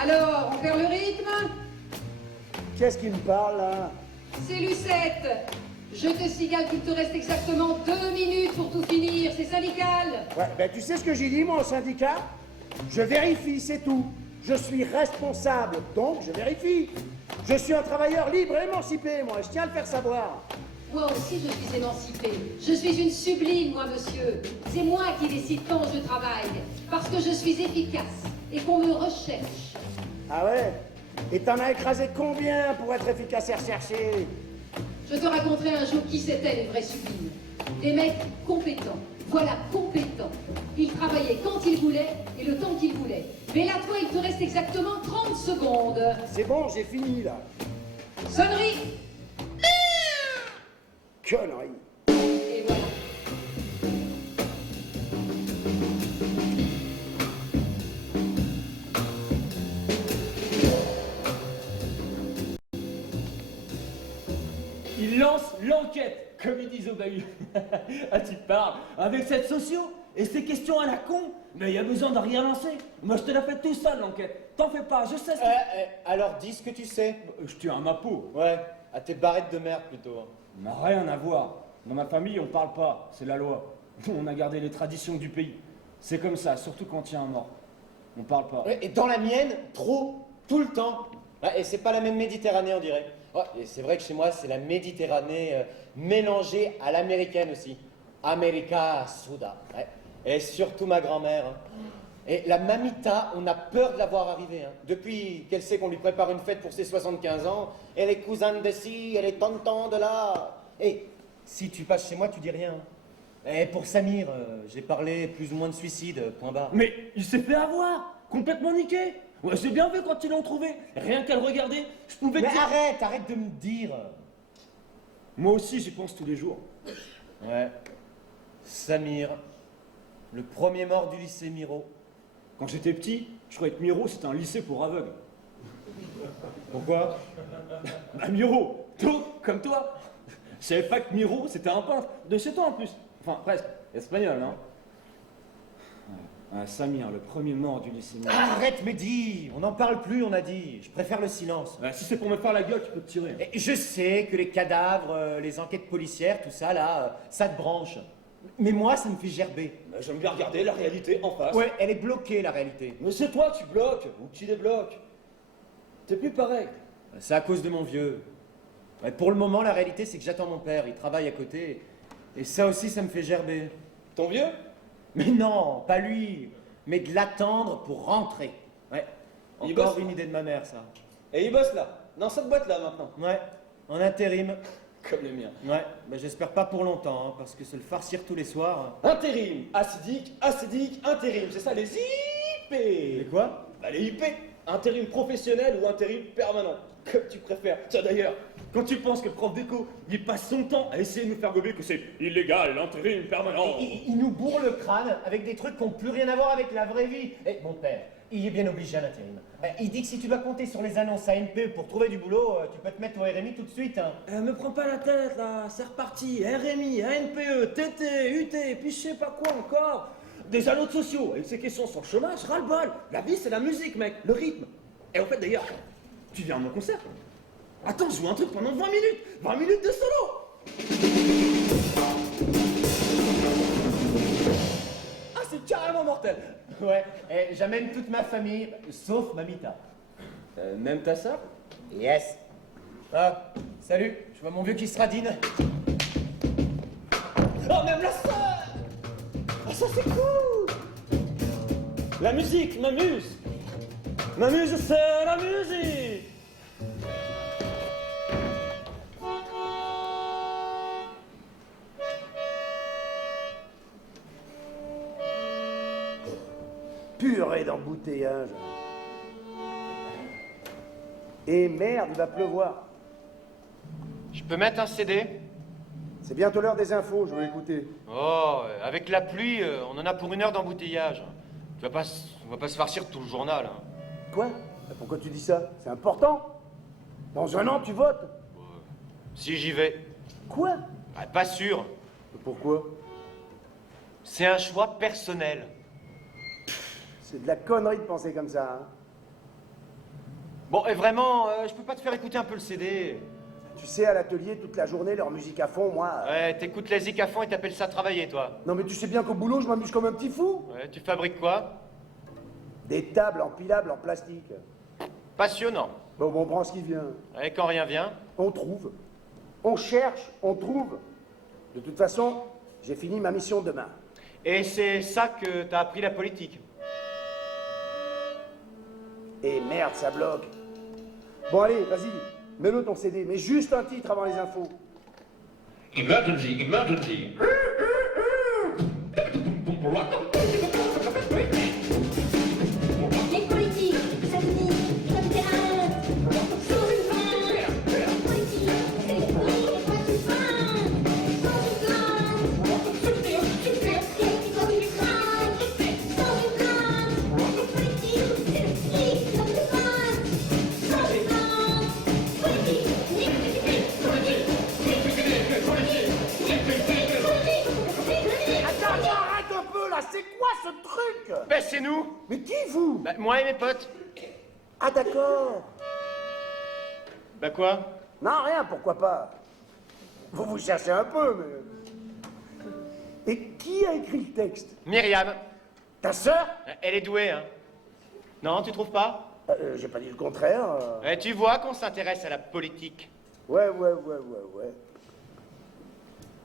Alors, on perd le rythme? Qu'est-ce qui me parle, là? C'est Lucette. Je te signale qu'il te reste exactement 2 minutes pour tout finir, c'est syndical. Ouais, ben tu sais ce que j'ai dit, moi, au syndicat? Je vérifie, c'est tout. Je suis responsable, donc je vérifie. Je suis un travailleur libre et émancipé, moi, je tiens à le faire savoir. Moi aussi, je suis émancipée. Je suis une sublime, moi, monsieur. C'est moi qui décide quand je travaille, parce que je suis efficace et qu'on me recherche. Ah ouais? Et t'en as écrasé combien pour être efficace et recherché? Je te raconterai un jour qui c'était les vrais sublimes. Des mecs compétents. Voilà, compétents. Ils travaillaient quand ils voulaient et le temps qu'ils voulaient. Mais là, toi, il te reste exactement 30 secondes. C'est bon, j'ai fini, là. Sonnerie. Connerie. Et voilà. Il lance l'enquête, comme ils disent au bahut. Ah, tu parles, avec cette socio et ces questions à la con. Mais il y a besoin de rien lancer. Moi, je te la fais tout seul, l'enquête. T'en fais pas, je sais ce que... Alors dis ce que tu sais. Je tiens à ma peau. Ouais, à tes barrettes de merde plutôt. On n'a rien à voir. Dans ma famille, on parle pas, c'est la loi. On a gardé les traditions du pays. C'est comme ça, surtout quand il y a un mort. On parle pas. Ouais, et dans la mienne, trop, tout le temps. Ouais, et c'est pas la même Méditerranée, on dirait. Ouais, et c'est vrai que chez moi, c'est la Méditerranée mélangée à l'américaine aussi. America Suda. Ouais. Et surtout ma grand-mère. Hein. Et la mamita, on a peur de la voir arriver. Hein. Depuis qu'elle sait qu'on lui prépare une fête pour ses 75 ans, elle est cousine de ci, elle est tonton de là. Et si tu passes chez moi, tu dis rien. Et pour Samir, j'ai parlé plus ou moins de suicide, point barre. Mais il s'est fait avoir, complètement niqué. Ouais, j'ai bien vu quand ils l'ont trouvé. Rien qu'à le regarder, je pouvais Mais dire... arrête de me dire. Moi aussi, j'y pense tous les jours. Ouais. Samir, le premier mort du lycée Miro. Quand j'étais petit, je croyais que Miro, c'était un lycée pour aveugles. Pourquoi? Bah Miro, tout comme toi. Je savais pas que Miro, c'était un peintre. De chez toi en plus. Enfin, presque. Espagnol, hein. Samir, le premier mort du lycée Miro. Arrête, Mehdi. On n'en parle plus, on a dit. Je préfère le silence. Si c'est pour me faire la gueule, tu peux te tirer. Et je sais que les cadavres, les enquêtes policières, tout ça, là, ça te branche. Mais moi, ça me fait gerber. J'aime bien regarder la réalité en face. Ouais, elle est bloquée, la réalité. Mais c'est toi qui bloques ou qui débloques. T'es plus pareil. C'est à cause de mon vieux. Ouais, pour le moment, la réalité, c'est que j'attends mon père. Il travaille à côté. Et ça aussi, ça me fait gerber. Ton vieux? Mais non, pas lui. Mais de l'attendre pour rentrer. Ouais. Il Encore bosse. une idée de ma mère, ça. Et il bosse là, dans cette boîte-là maintenant. Ouais. En intérim. Comme le mien. Ouais. Bah, j'espère pas pour longtemps, hein, parce que se le farcir tous les soirs. Intérim, acidique, intérim, c'est ça les IP. Et quoi? Bah les IP, intérim professionnel ou intérim permanent, comme tu préfères. Tiens d'ailleurs, quand tu penses que le prof d'éco, il passe son temps à essayer de nous faire gober que c'est illégal, l'intérim permanent. Il nous bourre le crâne avec des trucs qui n'ont plus rien à voir avec la vraie vie. Et mon père, il est bien obligé à l'intérim. Il dit que si tu vas compter sur les annonces ANP pour trouver du boulot, tu peux te mettre au RMI tout de suite. Hein. Me prends pas la tête là, c'est reparti. RMI, ANPE, TT, UT, puis je sais pas quoi encore. Des allots sociaux, avec ces questions sur le chômage, ras-le-bol. La vie c'est la musique mec, le rythme. Et en fait d'ailleurs, tu viens à mon concert? Attends, je joue un truc pendant 20 minutes 20 minutes de solo. Ah c'est carrément mortel. Ouais, et j'amène toute ma famille, sauf Mamita. Même ta sœur? Yes. Ah, salut, je vois mon vieux qui se radine. Oh même la sœur. Ah ça c'est cool. La musique m'amuse. M'amuse c'est la musique. Purée d'embouteillage. Et merde, il va pleuvoir. Je peux mettre un CD? C'est bientôt l'heure des infos, je veux écouter. Oh, avec la pluie, on en a pour 1 heure d'embouteillage. On va pas se farcir tout le journal. Hein. Quoi? Pourquoi tu dis ça? C'est important. Dans 1 an, tu votes. Si j'y vais. Quoi? Ah, pas sûr. Pourquoi? C'est un choix personnel. C'est de la connerie de penser comme ça, hein. Bon, et vraiment, je peux pas te faire écouter un peu le CD. Tu sais, à l'atelier, toute la journée, leur musique à fond, moi... Ouais, t'écoutes la zik à fond et t'appelles ça travailler, toi. Non, mais tu sais bien qu'au boulot, je m'amuse comme un petit fou. Ouais, tu fabriques quoi? Des tables empilables en plastique. Passionnant. Bon, on prend ce qui vient. Et quand rien vient? On trouve. On cherche, on trouve. De toute façon, j'ai fini ma mission demain. Et c'est ça que t'as appris la politique. Et merde, ça bloque. Bon, allez, vas-y, mets-le ton CD, mais juste un titre avant les infos. Emergency, emergency. Les politiques, sataniques, comme terrain, sans une fin. Les politiques, c'est les politiques, pas une fin. Sans une plainte, super, super, c'est comme une crainte. Sans une plainte, les politiques, c'est le flic, comme une plainte. Sans une plainte, politique, l'électricité, politique, l'électricité, politique. Attends, arrête un peu, là, c'est quoi ce truc? Ben, c'est nous. Mais qui, vous? Ben, moi et mes potes. Ah, d'accord. Bah quoi? Non, rien, pourquoi pas. Vous cherchez un peu, mais... Et qui a écrit le texte? Myriam. Ta sœur? Elle est douée, hein. Non, tu trouves pas? J'ai pas dit le contraire. Tu vois qu'on s'intéresse à la politique. Ouais.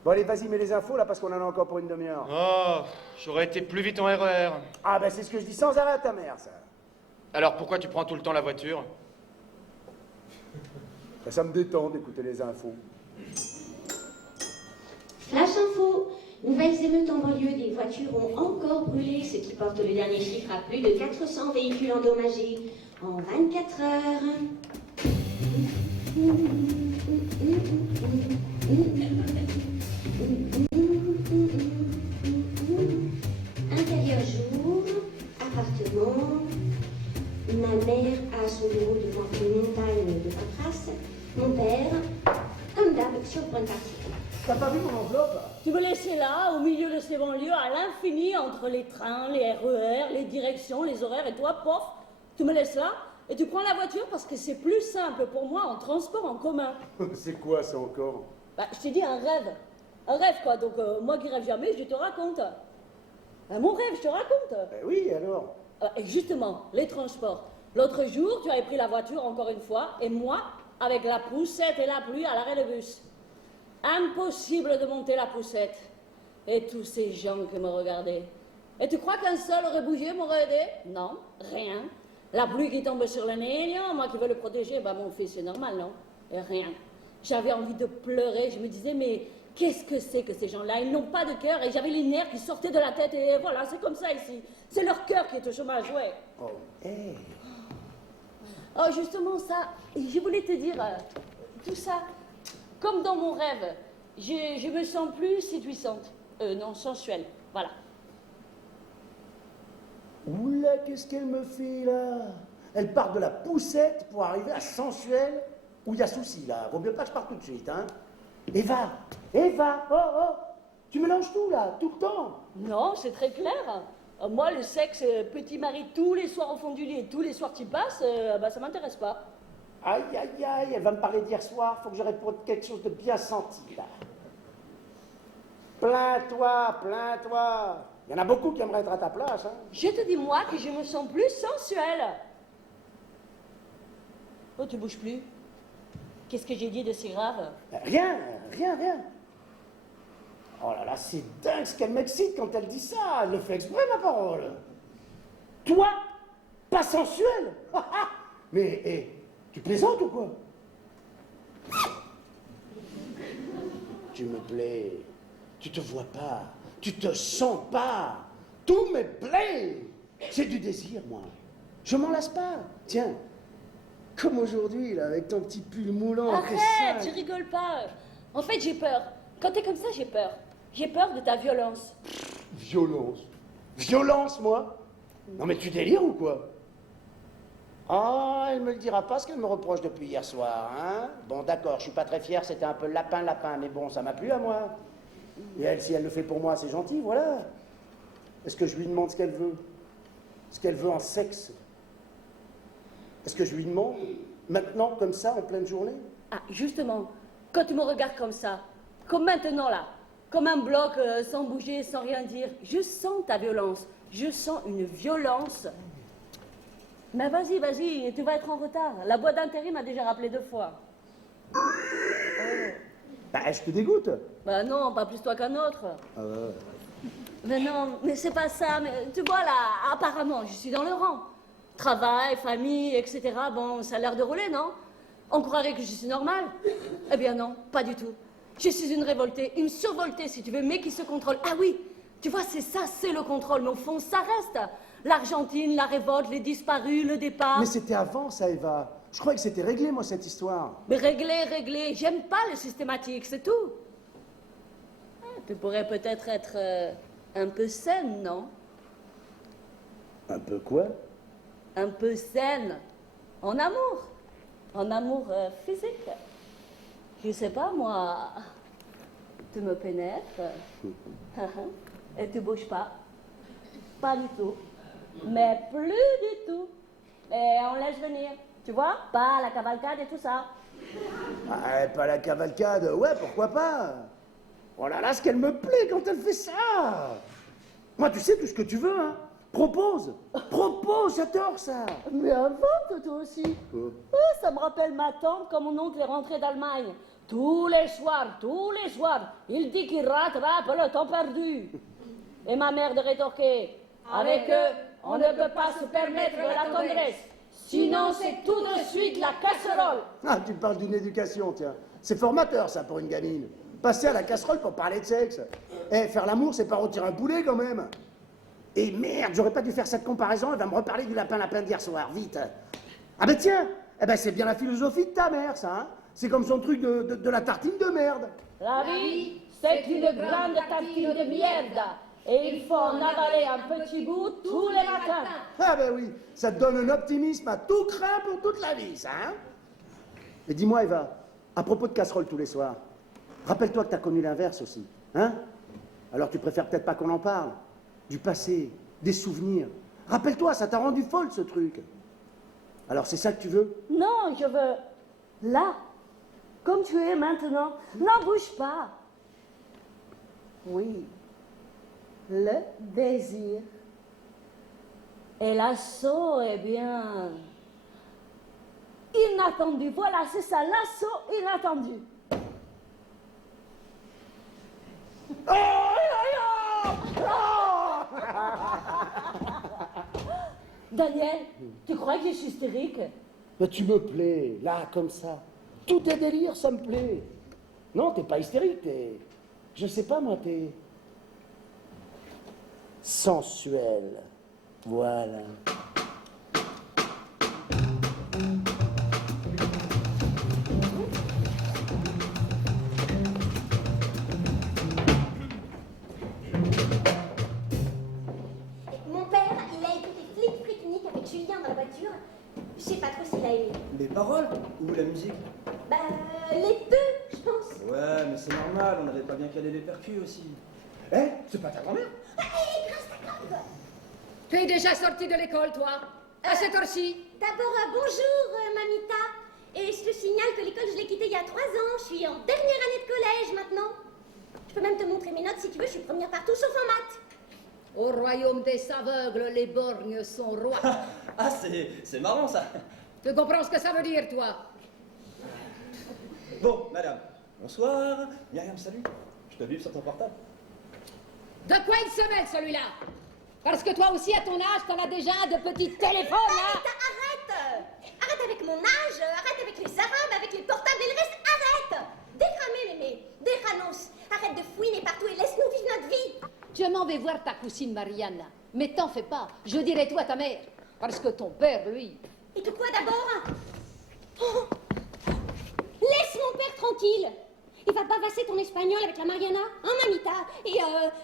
Bon, allez, vas-y, mets les infos, là, parce qu'on en a encore pour 1 demi-heure. Oh, j'aurais été plus vite en RER. Ah, ben, c'est ce que je dis sans arrêt à ta mère, ça. Alors pourquoi tu prends tout le temps la voiture? Ben, ça me détend d'écouter les infos. Flash info. Nouvelles émeutes en banlieue, des voitures ont encore brûlé, ce qui porte le dernier chiffre à plus de 400 véhicules endommagés en 24 heures. Intérieur jour, appartement. Ma mère a son bureau devant une montagne de paperasse. Mon père, comme d'hab, sur point d'article. T'as pas vu mon enveloppe? Tu me laissais là, au milieu de ces banlieues, à l'infini, entre les trains, les RER, les directions, les horaires, et toi, pof, tu me laisses là, et tu prends la voiture parce que c'est plus simple pour moi en transport en commun. C'est quoi, ça, encore? Bah, je t'ai dit un rêve. Un rêve, quoi. Donc, moi qui rêve jamais, je te raconte. Mon rêve, je te raconte. Ben oui, alors. Et justement, les transports. L'autre jour, tu avais pris la voiture encore une fois, et moi, avec la poussette et la pluie à l'arrêt de bus. Impossible de monter la poussette. Et tous ces gens qui me regardaient. Et tu crois qu'un seul aurait bougé, m'aurait aidé? Non, rien. La pluie qui tombe sur le nez, moi qui veux le protéger, bah mon fils, c'est normal, non? Et rien. J'avais envie de pleurer, je me disais, mais qu'est-ce que c'est que ces gens-là? Ils n'ont pas de cœur, et j'avais les nerfs qui sortaient de la tête, et voilà, c'est comme ça ici. C'est leur cœur qui est au chômage, ouais. Oh, hey. Oh, justement, ça, je voulais te dire, tout ça, comme dans mon rêve, je me sens plus séduisante. Non, sensuelle, voilà. Oula, qu'est-ce qu'elle me fait, là? Elle part de la poussette pour arriver à sensuel, où il y a souci, là. Vaut mieux pas que je parte tout de suite, hein. Eva, oh, tu mélanges tout, là, tout le temps. Non, c'est très clair. Moi, le sexe, petit mari tous les soirs au fond du lit et tous les soirs tu passes, bah ça m'intéresse pas. Aïe, elle va me parler d'hier soir, faut que je réponde quelque chose de bien senti, là. Plains-toi. Il y en a beaucoup qui aimeraient être à ta place, hein. Je te dis, moi, que je me sens plus sensuelle. Oh, tu bouges plus. Qu'est-ce que j'ai dit de si grave? Rien. Oh là là, c'est dingue ce qu'elle m'excite quand elle dit ça. Elle le fait exprès, ma parole. Toi, pas sensuel. Mais, tu plaisantes ou quoi? Tu me plais. Tu te vois pas. Tu te sens pas. Tout me plaît. C'est du désir, moi. Je m'en lasse pas. Tiens, Comme aujourd'hui, là, avec ton petit pull moulant. t'es Arrête, sale. tu rigoles pas. En fait, j'ai peur. Quand t'es comme ça, j'ai peur. J'ai peur de ta violence. Violence. Violence, moi? Non mais tu délires ou quoi? Ah, elle me le dira pas ce qu'elle me reproche depuis hier soir, hein? Bon, d'accord, je suis pas très fier, c'était un peu lapin, mais bon, ça m'a plu à moi. Et elle, si elle le fait pour moi, c'est gentil, voilà. Est-ce que je lui demande ce qu'elle veut? Ce qu'elle veut en sexe? Est-ce que je lui demande? Maintenant, comme ça, en pleine journée? Ah, justement, quand tu me regardes comme ça, comme maintenant là, comme un bloc sans bouger, sans rien dire, je sens ta violence. Je sens une violence. Mais vas-y, vas-y, tu vas être en retard. La boîte d'intérim m'a déjà rappelé 2 fois. Bah, je te dégoûte. Bah non, pas plus toi qu'un autre. Ah ouais. Mais non, mais c'est pas ça. Mais tu vois là, apparemment, je suis dans le rang. Travail, famille, etc. Bon, ça a l'air de rouler, non? On croirait que je suis normale. Eh bien non, pas du tout. Je suis une révoltée, une survoltée si tu veux, mais qui se contrôle. Ah oui, tu vois, c'est ça, c'est le contrôle. Mais au fond, ça reste. L'Argentine, la révolte, les disparus, le départ. Mais c'était avant ça, Eva. Je croyais que c'était réglé, moi, cette histoire. Mais régler, j'aime pas le systématique, c'est tout. Ah, tu pourrais peut-être être un peu saine, non? Un peu quoi? Un peu saine. En amour physique. Je sais pas, moi, tu me pénètres, et tu bouges pas. Pas du tout. Mais plus du tout. Et on laisse venir. Tu vois? Pas la cavalcade et tout ça. Ah, pas la cavalcade, ouais, pourquoi pas? Oh là là, ce qu'elle me plaît quand elle fait ça! Moi, tu sais tout ce que tu veux, hein? Propose! Propose, j'adore ça! Mais invente toi aussi. Quoi? Oh, ça me rappelle ma tante quand mon oncle est rentré d'Allemagne. Tous les soirs, il dit qu'il rattrape le temps perdu. Et ma mère de rétorquer, avec eux, on ne peut pas se permettre la tendresse. Sinon, c'est tout de suite la casserole. Ah, tu parles d'une éducation, tiens. C'est formateur, ça, pour une gamine. Passer à la casserole pour parler de sexe. Eh, faire l'amour, c'est pas retirer un poulet, quand même. Et merde, j'aurais pas dû faire cette comparaison, elle va me reparler du lapin d'hier soir, vite. Ah ben tiens, eh ben c'est bien la philosophie de ta mère, ça, hein. C'est comme son truc de la tartine de merde. La vie, c'est une grande tartine de merde. Et il faut en avaler un petit bout tous les matins. Ah ben oui, ça te donne un optimisme à tout craint pour toute la vie, ça, hein. Et dis-moi, Eva, à propos de casserole tous les soirs, rappelle-toi que t'as connu l'inverse aussi, hein. Alors tu préfères peut-être pas qu'on en parle. Du passé, des souvenirs. Rappelle-toi, ça t'a rendu folle, ce truc. Alors c'est ça que tu veux? Non, je veux là, comme tu es maintenant. N'en bouge pas. Oui, le désir. Et l'assaut, eh bien, inattendu. Voilà, c'est ça, l'assaut inattendu. Daniel, tu crois que je suis hystérique? Mais tu me plais, là, comme ça. Tout tes délires, ça me plaît. Non, t'es pas hystérique, t'es... Je sais pas, moi, t'es... sensuel. Voilà. Mon père, il a écouté Flic Fric Nick avec Julien dans la voiture. Je sais pas trop s'il a aimé. Les paroles ou la musique? Bah, les deux, je pense. Ouais, mais c'est normal, on n'avait pas bien calé les percus aussi. Eh, c'est pas ta grand-mère? Tu es déjà sortie de l'école, toi? À cette heure-ci? D'abord, bonjour, Mamita. Et je te signale que l'école, je l'ai quittée il y a 3 ans. Je suis en dernière année de collège maintenant. Je peux même te montrer mes notes si tu veux. Je suis première partout, sauf en maths. Au royaume des aveugles, les borgnes sont rois. Ah, c'est marrant ça. Tu comprends ce que ça veut dire, toi? Bon, madame, bonsoir. Myriam, salut. Je te vive sur ton portable. De quoi il se mêle, celui-là? Parce que toi aussi, à ton âge, t'en as déjà de petits téléphones, là. Arrête! Arrête avec mon âge, arrête avec les arabes, avec les portables et le reste, arrête! Décramez, mémé, déranos. Arrête de fouiner partout et laisse-nous vivre notre vie. Je m'en vais voir ta cousine Marianne. Mais t'en fais pas, je dirai tout à ta mère. Parce que ton père, lui... Et de quoi d'abord? Laisse mon père tranquille. Il va bavasser ton espagnol avec la Mariana, hein, mamita? Et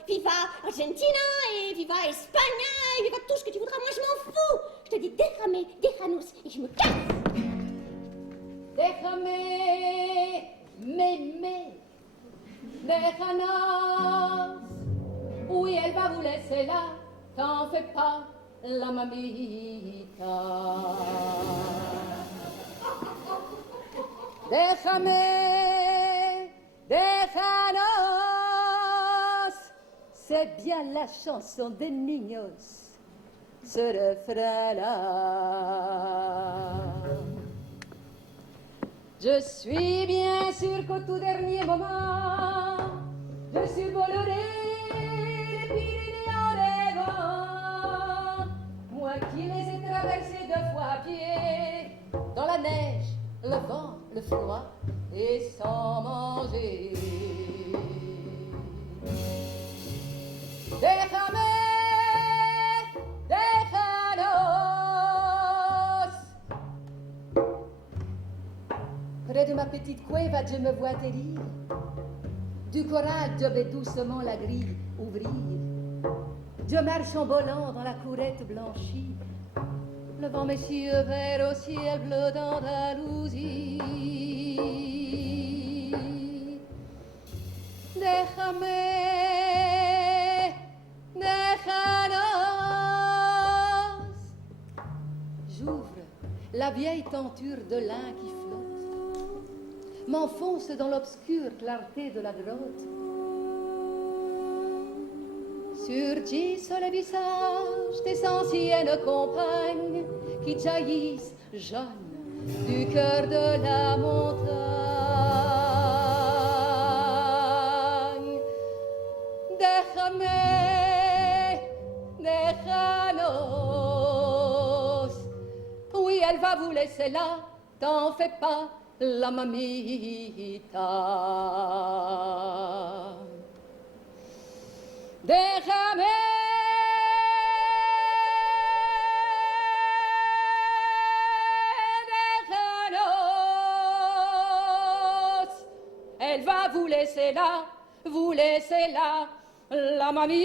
viva Argentina, et viva Espagne, et viva tout ce que tu voudras. Moi, je m'en fous. Je te dis déjame, déjanos, et je me casse. Déjame, déjanos. Oui, elle va vous laisser là, t'en fais pas, la mamita. Déjame, déjanos. C'est bien la chanson des niños, ce refrain-là. Je suis bien sûr qu'au tout dernier moment, je survolerai les Pyrénées en rêvant, moi qui les ai traversés 2 fois à pied, dans la neige, le vent, le froid, et sans manger. Déjame, déjanos. Près de ma petite cueva, je me vois atterrir. Du corral, je vais doucement la grille ouvrir. Je marche en volant dans la courette blanchie. Le vent mes yeux vers au ciel bleu d'Andalousie. Déjame, déjanos. J'ouvre la vieille tenture de lin qui flotte, m'enfonce dans l'obscure clarté de la grotte. Surgissent les visages des anciennes compagnes qui jaillissent jeunes du cœur de la montagne. Déjame, déjanos. Oui, elle va vous laisser là, t'en fais pas, la mamita. Déjame, déjanos. Elle va vous laisser là, la mamita.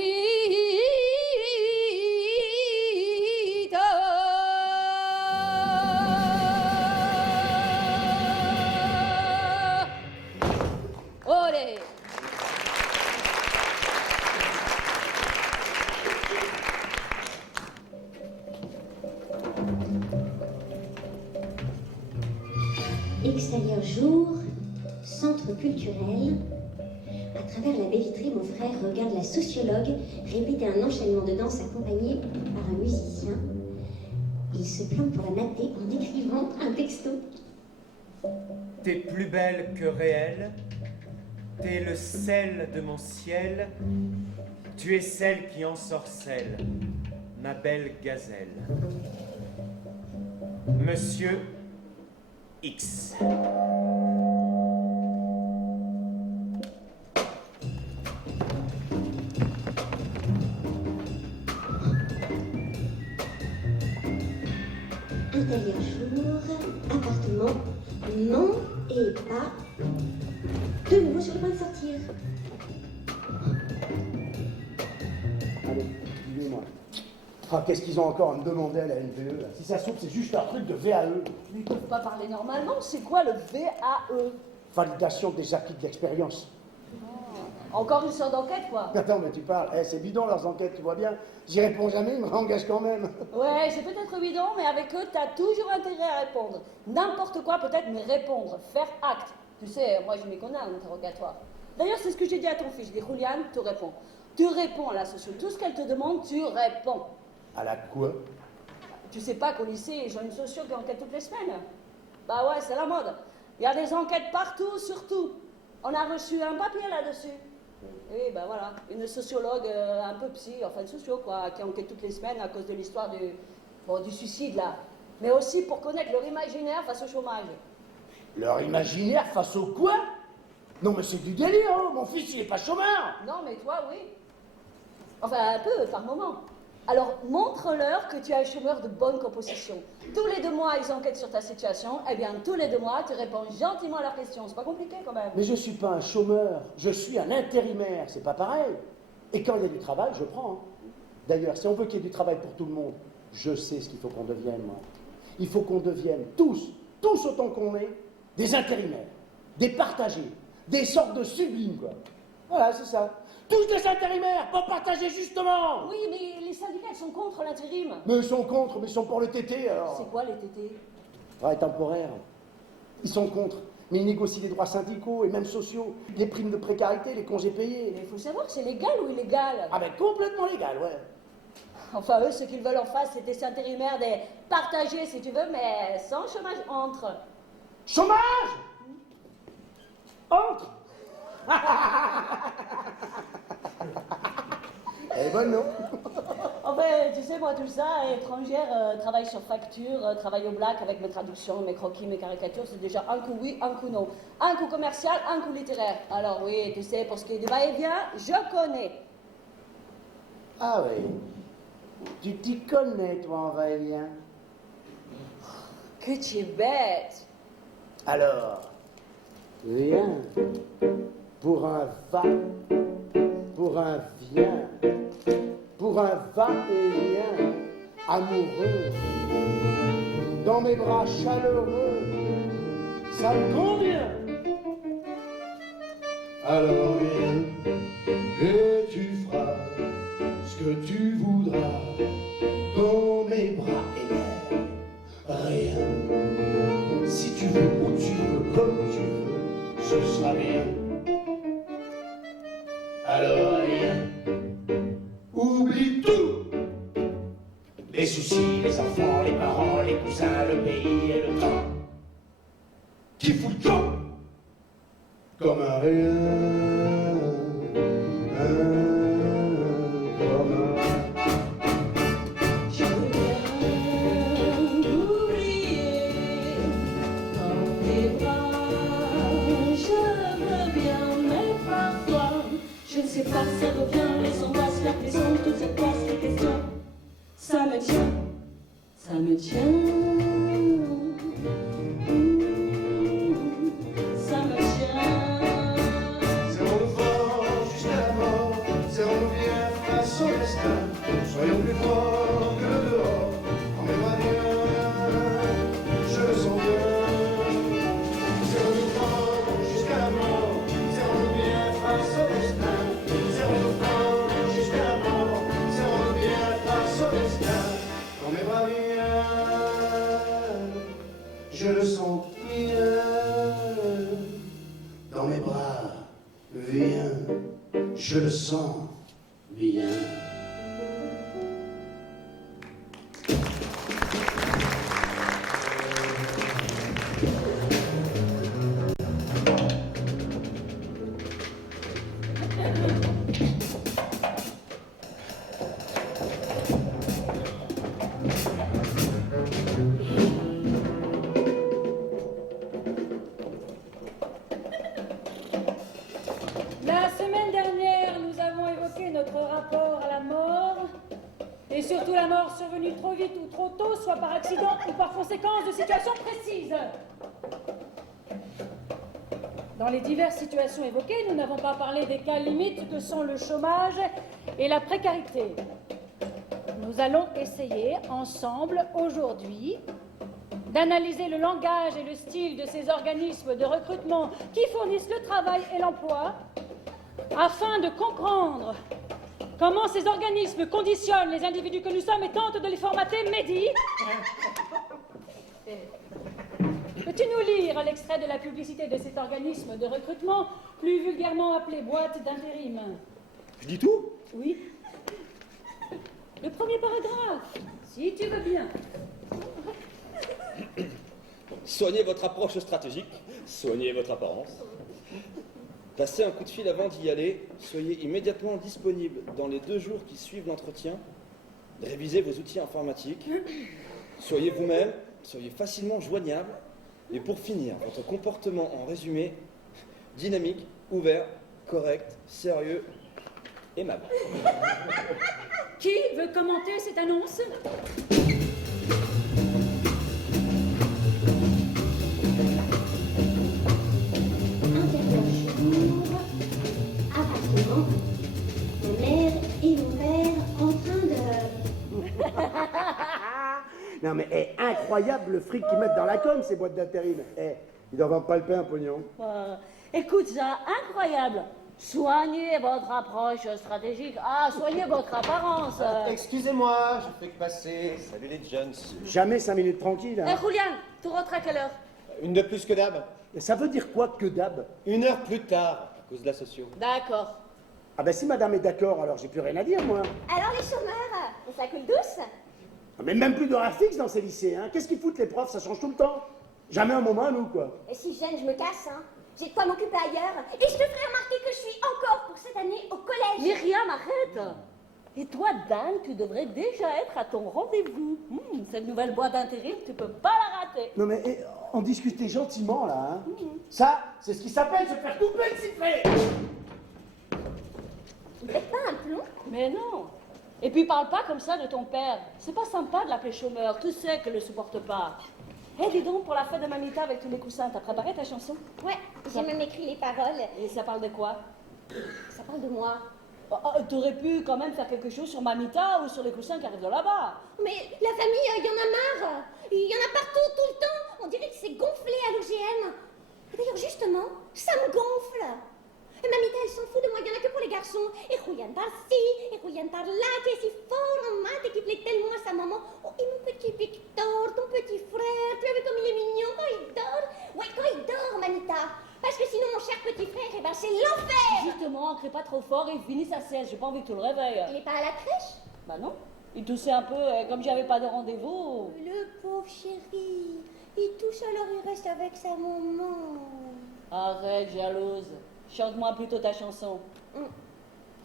Olé. Extérieur jour, centre culturel. À travers la baie vitrée, mon frère regarde la sociologue répéter un enchaînement de danse accompagné par un musicien. Il se plante pour la mater en écrivant un texto. T'es plus belle que réelle, t'es le sel de mon ciel, tu es celle qui ensorcelle, ma belle gazelle. Monsieur X. Intérieur jour, appartement, non et pas. De nouveau sur le point de sortir. Allez, suivez-moi. Ah, qu'est-ce qu'ils ont encore à me demander à la NPE là? Si ça se trouve, c'est juste un truc de VAE. Mais ils peuvent pas parler normalement, c'est quoi le VAE? Validation des acquis de l'expérience. Encore une sorte d'enquête, quoi. Attends, mais tu parles. Eh, c'est bidon leurs enquêtes, tu vois bien. J'y réponds jamais, ils me réengagent quand même. Ouais, c'est peut-être bidon, mais avec eux, t'as toujours intérêt à répondre. N'importe quoi peut-être, mais répondre, faire acte. Tu sais, moi je m'y connais en interrogatoire. D'ailleurs, c'est ce que j'ai dit à ton fils. Je dis, Julian, tu réponds. Tu réponds à la socio. Tout ce qu'elle te demande, tu réponds. À la quoi? Tu sais pas qu'au lycée, ils ont une socio qui enquête toutes les semaines? Bah ouais, c'est la mode. Il y a des enquêtes partout, sur tout. On a reçu un papier là-dessus. Et ben voilà, une sociologue un peu psy, enfin une socio quoi, qui enquête toutes les semaines à cause de l'histoire du suicide là. Mais aussi pour connaître leur imaginaire face au chômage. Leur imaginaire face au quoi? Non mais c'est du délire, hein. Mon fils il est pas chômeur. Non mais toi oui. Enfin un peu par moment. Alors montre-leur que tu es un chômeur de bonne composition. Tous les 2 mois, ils enquêtent sur ta situation. Eh bien, tous les 2 mois, tu réponds gentiment à leurs questions. C'est pas compliqué quand même. Mais je suis pas un chômeur, je suis un intérimaire, c'est pas pareil. Et quand il y a du travail, je prends. Hein. D'ailleurs, si on veut qu'il y ait du travail pour tout le monde, je sais ce qu'il faut qu'on devienne, moi. Il faut qu'on devienne tous autant qu'on est, des intérimaires, des partagés, des sortes de sublimes, quoi. Voilà, c'est ça. Tous des intérimaires, pas partagés, justement. Oui, mais les syndicats, ils sont contre l'intérim. Mais ils sont contre, mais ils sont pour le TT, alors. C'est quoi les TT? Travail temporaire. Ils sont contre. Mais ils négocient les droits syndicaux et même sociaux, les primes de précarité, les congés payés. Mais il faut savoir, c'est légal ou illégal? Ah ben complètement légal, ouais. Enfin, eux, ce qu'ils veulent en face, c'est des intérimaires, des partagés, si tu veux, mais sans chômage entre. Chômage? Entre. Elle est bonne, non? Enfin, tu sais, moi, tout ça, étrangère, travail sur facture, travail au black avec mes traductions, mes croquis, mes caricatures, c'est déjà un coup oui, un coup non. Un coup commercial, un coup littéraire. Alors oui, tu sais, pour ce qui est du va-et-vient, je connais. Ah oui. Tu t'y connais, toi, en va-et-vient. Que tu es bête. Alors, viens. Pour un va, pour un vient, pour un va-et-vient amoureux, dans mes bras chaleureux, ça me convient. Alors viens, et tu feras ce que tu voudras dans mes bras et rien. Si tu veux, où tu veux, comme tu veux, ce sera bien. Alors viens, oublie tout. Les soucis, les enfants, les parents, les cousins, le pays et le temps. Qui fout le camp comme un rien, comme un... Je veux bien oublier dans tes bras. Je veux bien, mais parfois, je ne sais pas, ça revient, les angoisses, la prison, toutes ces postes, les questions. Ça me tient, ça me tient. Ça me tient. Serrons-nous fort jusqu'à la mort, serrons-nous bien face au destin. Soyons plus forts que le dehors, emmène-moi bien, je le sens bien. Serrons-nous fort jusqu'à la mort, serrons-nous bien face au destin. Serrons-nous fort jusqu'à la mort, serrons-nous bien face au destin. Emmène-moi bien, je le sens bien. Dans mes bras, viens, je le sens bien. La semaine dernière, nous avons évoqué notre rapport à la mort, et surtout la mort survenue trop vite ou trop tôt, soit par accident ou par conséquence de situations précises. Dans les diverses situations évoquées, nous n'avons pas parlé des cas limites que sont le chômage et la précarité. Nous allons essayer ensemble aujourd'hui d'analyser le langage et le style de ces organismes de recrutement qui fournissent le travail et l'emploi, afin de comprendre comment ces organismes conditionnent les individus que nous sommes et tentent de les formater. Mehdi, peux-tu nous lire l'extrait de la publicité de cet organisme de recrutement, plus vulgairement appelé boîte d'intérim? Je dis tout? Oui. Le premier paragraphe, si tu veux bien. Soignez votre approche stratégique, soignez votre apparence. Passez un coup de fil avant d'y aller, soyez immédiatement disponible dans les 2 jours qui suivent l'entretien. Révisez vos outils informatiques. Soyez vous-même, soyez facilement joignable. Et pour finir, votre comportement en résumé, dynamique, ouvert, correct, sérieux, aimable. Qui veut commenter cette annonce? Interjour, appartement, ma mère et mon père en train de... Non mais incroyable le fric qu'ils mettent dans la com, ces boîtes d'intérim. Ils doivent en palper un pognon. Écoute ça, incroyable. Soignez votre approche stratégique. Ah, soignez votre apparence. Excusez-moi, je fais que passer. Salut les Jones. Jamais 5 minutes tranquilles. Eh, Hein. Julian, tu rentres à quelle heure? Une de plus que d'hab. Et ça veut dire quoi que d'hab? 1 heure plus tard, à cause de la socio. D'accord. Ah ben si madame est d'accord, alors j'ai plus rien à dire moi. Alors les chômeurs, ça coule douce? Ah, mais même plus d'horaire fixe dans ces lycées, hein. Qu'est-ce qu'ils foutent les profs? Ça change tout le temps. Jamais un moment, nous, quoi. Et si je gêne, je me casse, hein. J'ai de quoi m'occuper ailleurs. Et je te ferai remarquer que je suis encore pour cette année au collège. Myriam, arrête. Et toi, Dan, tu devrais déjà être à ton rendez-vous. Cette nouvelle boîte d'intérim, tu peux pas la rater. Non mais on discutait gentiment, là, hein. Ça, c'est ce qui s'appelle se faire couper le sifflet. Vous faites pas un plomb? Mais non. Et puis parle pas comme ça de ton père. C'est pas sympa de l'appeler chômeur. Tu sais qu'elle le supporte pas. Eh, dis donc, pour la fête de Mamita avec tous les coussins, t'as préparé ta chanson? Ouais, j'ai même écrit les paroles. Et ça parle de quoi? Ça parle de moi. T'aurais pu quand même faire quelque chose sur Mamita ou sur les coussins qui arrivent de là-bas. Mais la famille, il y en a marre. Il y en a partout, tout le temps. On dirait que c'est gonflé à l'OGM. D'ailleurs, justement, ça me gonfle. Et Mamita, elle s'en fout de moi, il n'y en a que pour les garçons. Et Julian par-ci, et Julian par-là, qui est si fort en maths et qui plaît tellement à sa maman. Oh, et mon petit Victor, ton petit frère, tu as vu comme il est mignon quand il dort? Ouais, quand il dort, Mamita. Parce que sinon, mon cher petit frère, eh ben, c'est l'enfer. Justement, crie pas trop fort et finis sa sieste. J'ai pas envie que tu le réveilles. Il est pas à la crèche? Bah non. Il toussait un peu, et comme j'avais pas de rendez-vous. Le pauvre chéri, il touche alors il reste avec sa maman. Arrête, jalouse. Chante-moi plutôt ta chanson.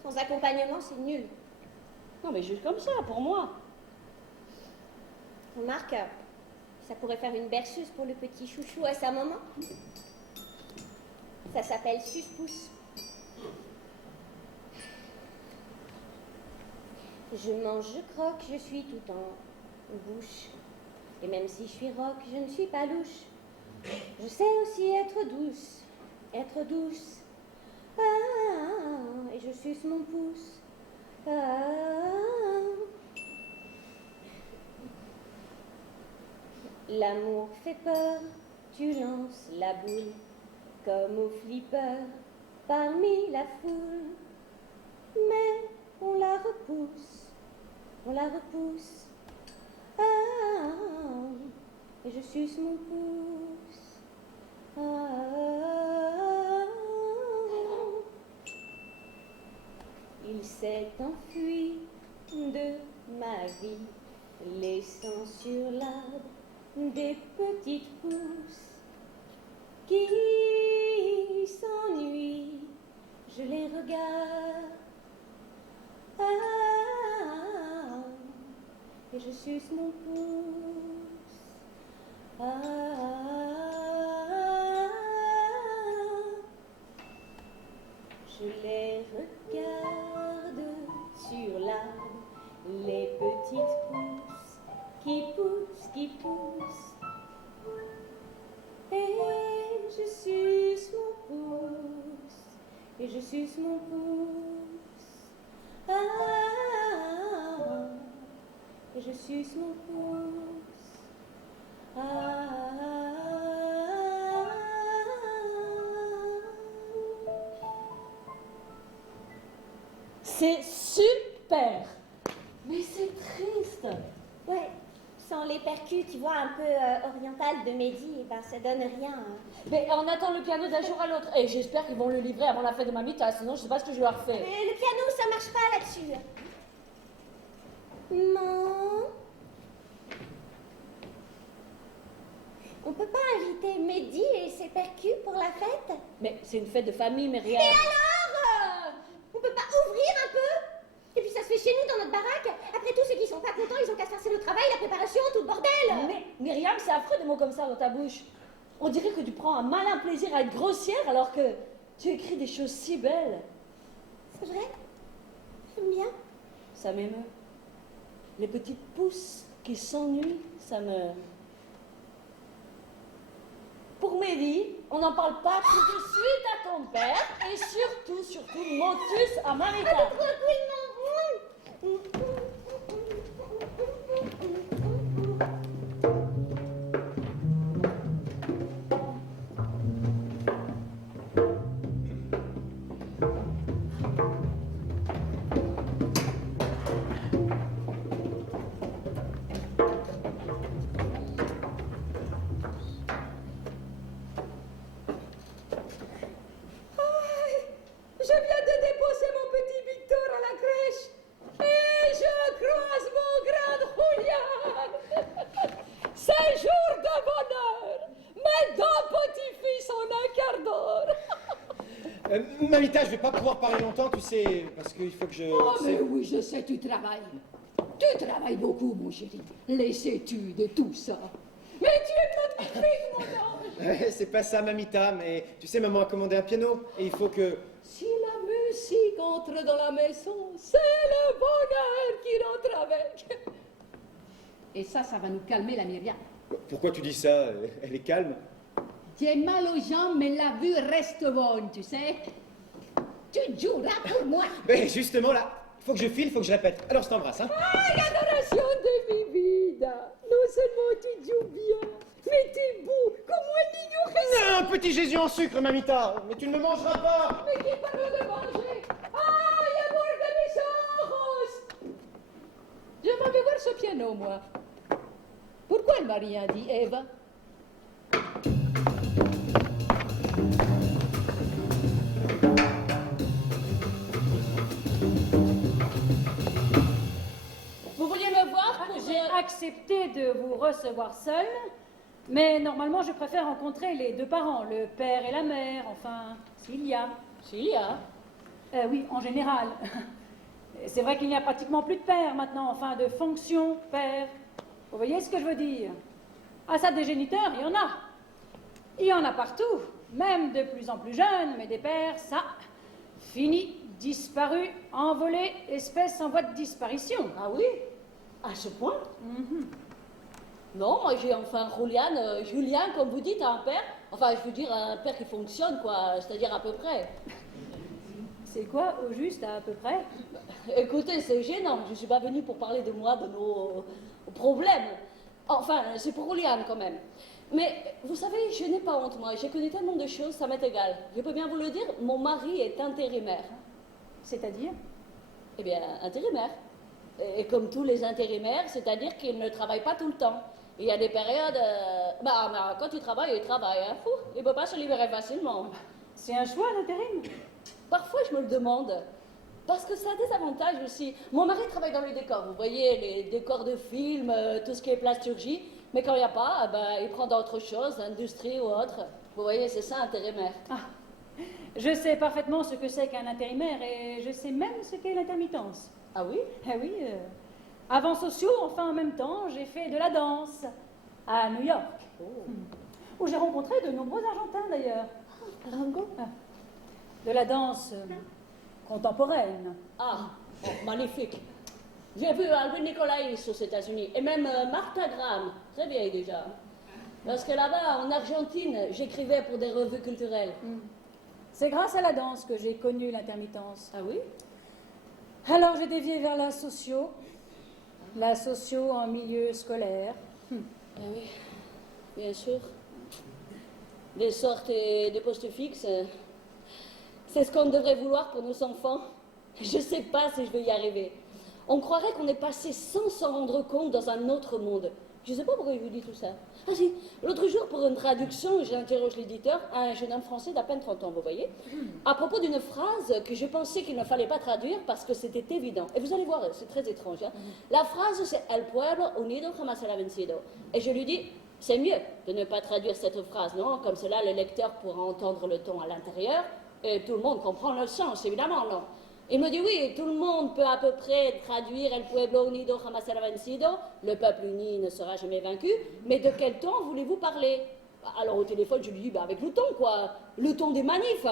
Sans accompagnement, c'est nul. Non, mais juste comme ça, pour moi. Remarque, ça pourrait faire une berceuse pour le petit chouchou à sa maman. Ça s'appelle Suce-Pouce. Je mange, je croque, je suis tout en bouche. Et même si je suis rock, je ne suis pas louche. Je sais aussi être douce, être douce. Ah, et je suce mon pouce. Ah. L'amour fait peur, tu lances la boule comme au flipper parmi la foule. Mais on la repousse, on la repousse. Ah, et je suce mon pouce. Ah, il s'est enfui de ma vie, laissant sur l'arbre des petites pousses qui s'ennuient. Je les regarde. Ah, et je suce mon pouce. Ah, je les regarde sur l'arbre, les petites pousses qui poussent, qui poussent. Et je suce mon pouce, et je suce mon pouce. Ah, et je suce mon pouce. Ah. C'est super. Mais c'est triste. Ouais, sans les percus, tu vois, un peu oriental de Mehdi, eh ben, ça donne rien. Hein. Mais on attend le piano d'un jour à l'autre. Et j'espère qu'ils vont le livrer avant la fête de Mamita, sinon je sais pas ce que je leur fais. Mais le piano, ça marche pas là-dessus. Non. On peut pas inviter Mehdi et ses percus pour la fête? Mais c'est une fête de famille, Myriam. Et alors on peut pas ouvrir un peu? Et puis ça se fait chez nous dans notre baraque. Après tout, ceux qui sont pas contents, ils ont qu'à se faire le travail, la préparation, tout le bordel. Mais Myriam, c'est affreux des mots comme ça dans ta bouche. On dirait que tu prends un malin plaisir à être grossière alors que tu écris des choses si belles. C'est vrai? J'aime bien. Ça m'émeut. les petites pousses qui s'ennuient, ça meurt. Pour Mehdi, on n'en parle pas tout de suite à ton père et surtout, motus à Mamita. Je viens de déposer mon petit Victor à la crèche et je croise mon grand Julian. C'est jour de bonheur. Mes deux petits-fils en un quart d'heure. Mamita, je vais pas pouvoir parler longtemps, tu sais, parce qu'il faut que je... Oh, mais oui, je sais, tu travailles. Tu travailles beaucoup, mon chéri. Les études, de tout ça. Mais tu es notre petite fille, mon ange. Ouais, c'est pas ça, Mamita, mais tu sais, maman a commandé un piano et il faut que... Si la musique entre dans la maison, c'est le bonheur qui rentre avec. Et ça va nous calmer la Myriam. Pourquoi tu dis ça? Elle est calme. Tu es mal aux jambes, mais la vue reste bonne, tu sais. Tu joueras pour moi. Mais justement, là, il faut que je file, il faut que je répète. Alors, je t'embrasse, hein. Ay, adoración de mi vida. Non seulement tu joues bien, mais t'es beau comme un niño Jésus. Non, petit Jésus en sucre, Mamita. Mais tu ne me mangeras pas. Mais qui parle de manger? Ay, amor de mis ojos. Je m'en vais voir ce piano, moi. Pourquoi elle m'a rien dit, Eva? Vous vouliez me voir pour... J'ai accepté de vous recevoir seul, mais normalement je préfère rencontrer les deux parents, le père et la mère, enfin, s'il y a. Oui, en général. C'est vrai qu'il n'y a pratiquement plus de père maintenant, enfin de fonction père. Vous voyez ce que je veux dire? Ah, ça, des géniteurs, il y en a. Il y en a partout, même de plus en plus jeunes, mais des pères, ça, fini, disparu, envolé, espèce en voie de disparition. Ah oui? À ce point? Non, moi j'ai enfin Julien, comme vous dites, un père. Enfin, je veux dire un père qui fonctionne, quoi, c'est-à-dire à peu près. C'est quoi, au juste, à peu près? Écoutez, c'est gênant. Je ne suis pas venue pour parler de moi, de nos problèmes. Enfin, c'est pour Julian quand même. Mais vous savez, je n'ai pas honte, moi. J'ai connu tellement de choses, ça m'est égal. Je peux bien vous le dire, mon mari est intérimaire. C'est-à-dire? Eh bien, intérimaire. Et comme tous les intérimaires, c'est-à-dire qu'il ne travaille pas tout le temps. Il y a des périodes... quand il travaille, hein. Il ne peut pas se libérer facilement. C'est un choix, l'intérim? Parfois, je me le demande. Parce que ça a des avantages aussi. Mon mari travaille dans les décors, vous voyez, les décors de films, tout ce qui est plasturgie. Mais quand il n'y a pas, il prend d'autres choses, industrie ou autre. Vous voyez, c'est ça, intérimaire. Ah, je sais parfaitement ce que c'est qu'un intérimaire et je sais même ce qu'est l'intermittence. Ah oui? Ah oui. Avant sociaux, enfin en même temps, j'ai fait de la danse à New York. Où j'ai rencontré de nombreux Argentins d'ailleurs. De la danse contemporaine. Ah, magnifique. J'ai vu Alvin Nicolais aux États-Unis et même Martha Graham, très vieille déjà. Parce que là-bas, en Argentine, j'écrivais pour des revues culturelles. C'est grâce à la danse que j'ai connu l'intermittence. Ah oui? Alors j'ai dévié vers la socio en milieu scolaire. Ah oui, bien sûr. Des sortes et des postes fixes, c'est ce qu'on devrait vouloir pour nos enfants. Je ne sais pas si je vais y arriver. On croirait qu'on est passé sans s'en rendre compte dans un autre monde. Je ne sais pas pourquoi je vous dis tout ça. Ah si, l'autre jour, pour une traduction, j'interroge l'éditeur, un jeune homme français d'à peine 30 ans, vous voyez, à propos d'une phrase que je pensais qu'il ne fallait pas traduire parce que c'était évident. Et vous allez voir, c'est très étrange. Hein. La phrase, c'est « El pueblo unido jamás será vencido ». Et je lui dis, c'est mieux de ne pas traduire cette phrase, non? Comme cela, le lecteur pourra entendre le ton à l'intérieur et tout le monde comprend le sens, évidemment, non? Il me dit oui, tout le monde peut à peu près traduire El pueblo unido jamás será vencido, le peuple uni ne sera jamais vaincu, mais de quel ton voulez-vous parler? Alors au téléphone, je lui dis avec le ton, quoi, le ton des manifs,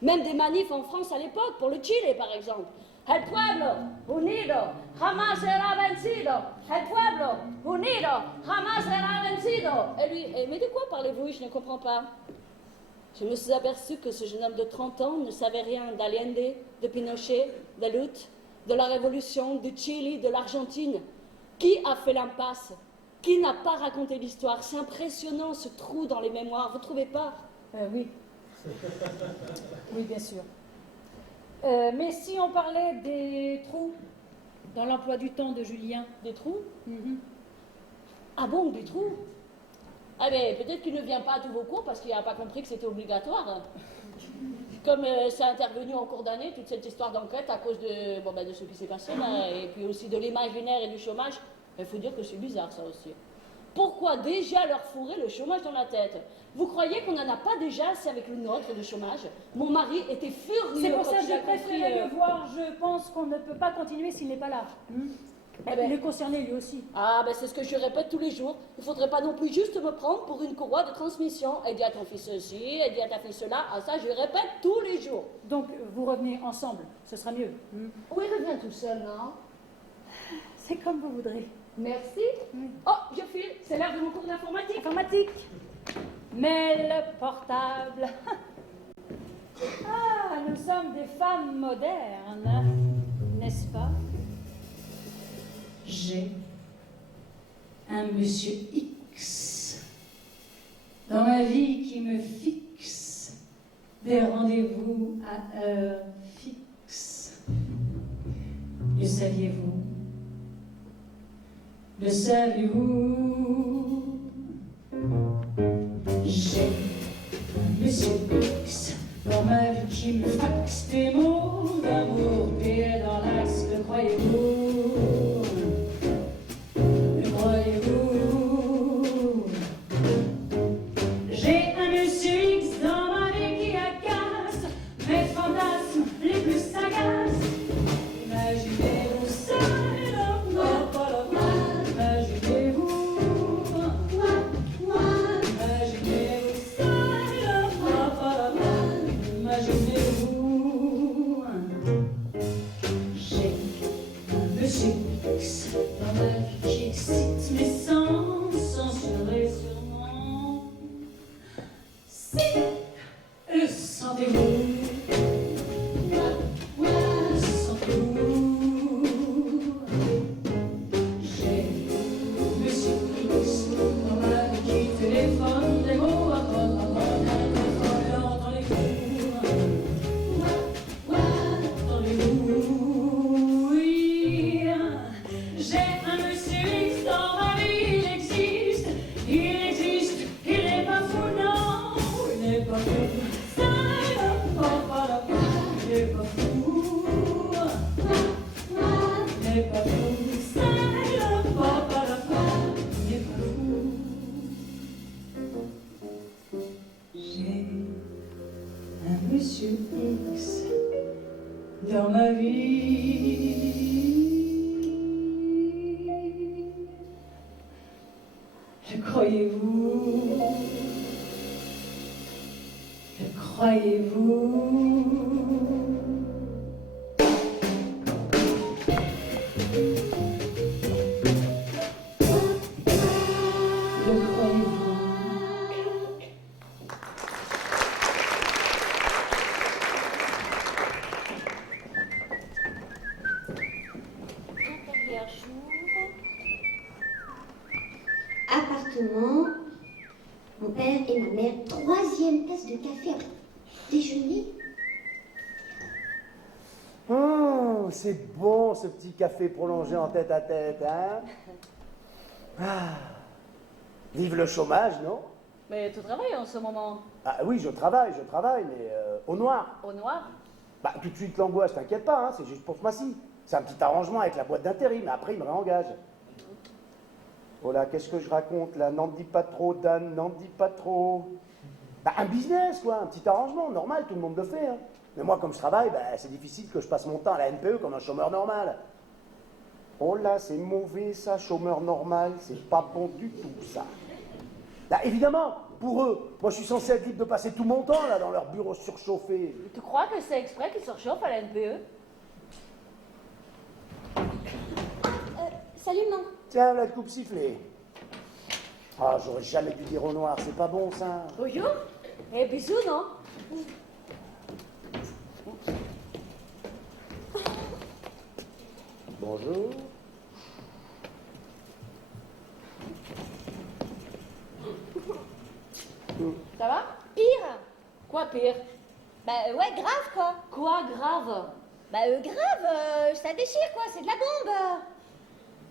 même des manifs en France à l'époque, pour le Chili par exemple. El pueblo unido jamás será vencido. El pueblo unido jamás será vencido. Et lui, mais de quoi parlez-vous? Je ne comprends pas. Je me suis aperçu que ce jeune homme de 30 ans ne savait rien d'Allende, de Pinochet, de lutte, de la Révolution, du Chili, de l'Argentine. Qui a fait l'impasse? Qui n'a pas raconté l'histoire? C'est impressionnant ce trou dans les mémoires, vous trouvez pas? Oui. Oui, bien sûr. Mais si on parlait des trous dans l'emploi du temps de Julien? Des trous? Mhm. Ah bon, des trous? Ah mais peut-être qu'il ne vient pas à tous vos cours parce qu'il n'a pas compris que c'était obligatoire. Comme c'est intervenu en cours d'année, toute cette histoire d'enquête à cause de, de ce qui s'est passé là, et puis aussi de l'imaginaire et du chômage, il faut dire que c'est bizarre ça aussi. Pourquoi déjà leur fourrer le chômage dans la tête? Vous croyez qu'on n'en a pas déjà assez avec le nôtre de chômage? Mon mari était furieux. C'est pour quand ça que il a je préférais compris, le voir. Je pense qu'on ne peut pas continuer s'il n'est pas là. Il est concerné lui aussi. Ah ben c'est ce que je répète tous les jours. Il faudrait pas non plus juste me prendre pour une courroie de transmission. Et dis à ton fils ceci, et dis à ta fille cela. Ah ça je répète tous les jours. Donc vous revenez ensemble, ce sera mieux. Oui, il revient tout seul, non? C'est comme vous voudrez. Merci. Oh, je file, c'est l'heure de mon cours d'informatique. Informatique. Mail portable. Ah, nous sommes des femmes modernes, n'est-ce pas? J'ai un monsieur X dans ma vie qui me fixe des rendez-vous à heure fixe. Le saviez-vous? Le saviez-vous? J'ai un monsieur X dans ma vie qui me faxe des mots d'amour pieds dans l'axe, le croyez-vous? Le croyez-vous? J'ai un monsieur X dans ma vie qui agace mes fantasmes les plus sagaces. Imaginez-vous ça, imaginez-vous, imaginez-vous ça, imaginez-vous. J'ai un monsieur X dans ma vie qui excite mes sens, censurés sûrement. Si, le sentez-vous? J'ai monsieur X dans ma vie qui téléphone des mots à dans les cours. Entendez-vous? Oui. J'ai un monsieur X dans ma vie, il existe, il n'est pas fou, non, il n'est pas fou. Ça, il n'est pas fou. Il n'est pas fou. Ça, il n'est pas fou. J'ai un monsieur X dans ma vie. Le croyez-vous? Le croyez-vous? Le croyez-vous? Intérieur jour. Appartement, mon père et ma mère, 3e tasse de café après déjeuner. C'est bon ce petit café prolongé en tête à tête, hein? Ah. Vive le chômage, non? Mais tu travailles en ce moment? Ah oui, je travaille, mais au noir. Au noir? Bah tout de suite l'angoisse, t'inquiète pas, hein, c'est juste pour ce mois-ci. C'est un petit arrangement avec la boîte d'intérim, mais après il me réengage. Oh là, qu'est-ce que je raconte là? N'en dis pas trop, Dan, n'en dis pas trop. Bah un business, quoi, un petit arrangement, normal, tout le monde le fait. Hein. Mais moi, comme je travaille, bah, c'est difficile que je passe mon temps à la NPE comme un chômeur normal. Oh là, c'est mauvais ça, chômeur normal, c'est pas bon du tout ça. Bah évidemment, pour eux, moi je suis censé être libre de passer tout mon temps là dans leur bureau surchauffé. Tu crois que c'est exprès qu'ils se réchauffent à la NPE? Salut, maman. Tiens, la coupe sifflée. Ah, j'aurais jamais dû dire au noir, c'est pas bon ça. Bonjour. Et bisous, non? Bonjour. Ça va? Pire. Quoi pire? Bah ouais, grave quoi. Quoi grave? Bah grave, ça déchire quoi, c'est de la bombe.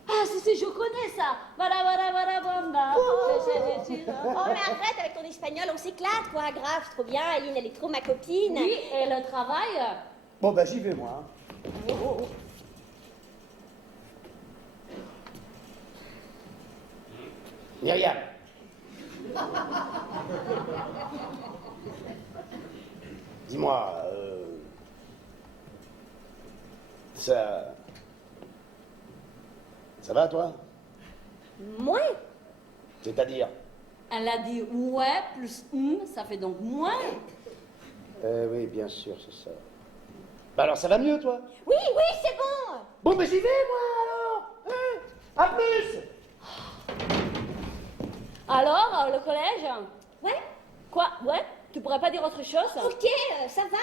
Ah, si, je connais ça. Voilà, bomba. Oh mais arrête avec ton espagnol, on s'éclate quoi, grave, c'est trop bien, Aline elle est trop ma copine. Oui, et le travail? Bon, bah j'y vais moi. Myriam. Dis-moi, ça va toi? Moi? C'est-à-dire? Elle a dit ouais plus ça fait donc moins. Oui, bien sûr, c'est ça. Bah alors ça va mieux toi? Oui, c'est bon. Bon, bah j'y vais moi alors. Hein? À plus. Alors, le collège? Ouais? Quoi? Ouais? Tu pourrais pas dire autre chose? Ok, ça va.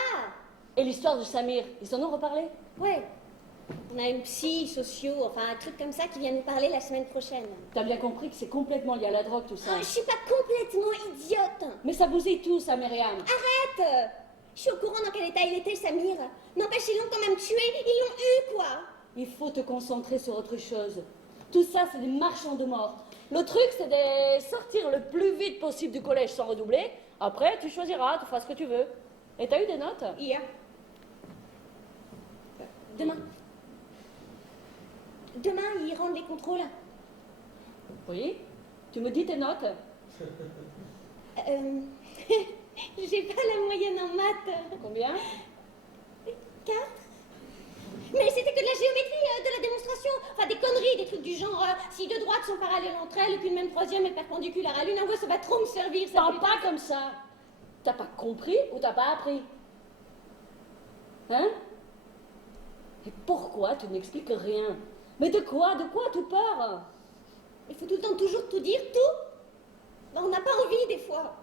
Et l'histoire de Samir, ils en ont reparlé? Ouais. On a une psy, socio, enfin un truc comme ça qui vient nous parler la semaine prochaine. T'as bien compris que c'est complètement lié à la drogue tout ça. Ah, je suis pas complètement idiote. Mais ça bousille tout ça, Myriam. Arrête. Je suis au courant dans quel état il était, Samir. N'empêche, ils l'ont quand même tué, ils l'ont eu, quoi. Il faut te concentrer sur autre chose. Tout ça, c'est des marchands de mort. Le truc, c'est de sortir le plus vite possible du collège sans redoubler. Après, tu choisiras, tu feras ce que tu veux. Et t'as eu des notes? Hier. Demain. Demain, ils rendent les contrôles. Oui? Tu me dis tes notes? J'ai pas la moyenne en maths. Combien? 4. Mais c'était que de la géométrie, de la démonstration. Enfin, des conneries, des trucs du genre, si deux droites sont parallèles entre elles et qu'une même troisième est perpendiculaire à l'une, en gros, ça va trop me servir. Ça Parle pas comme ça. T'as pas compris ou t'as pas appris? Hein? Et pourquoi tu n'expliques rien? Mais de quoi tu peur? Il faut tout le temps toujours tout dire, tout. Ben, on n'a pas envie, des fois.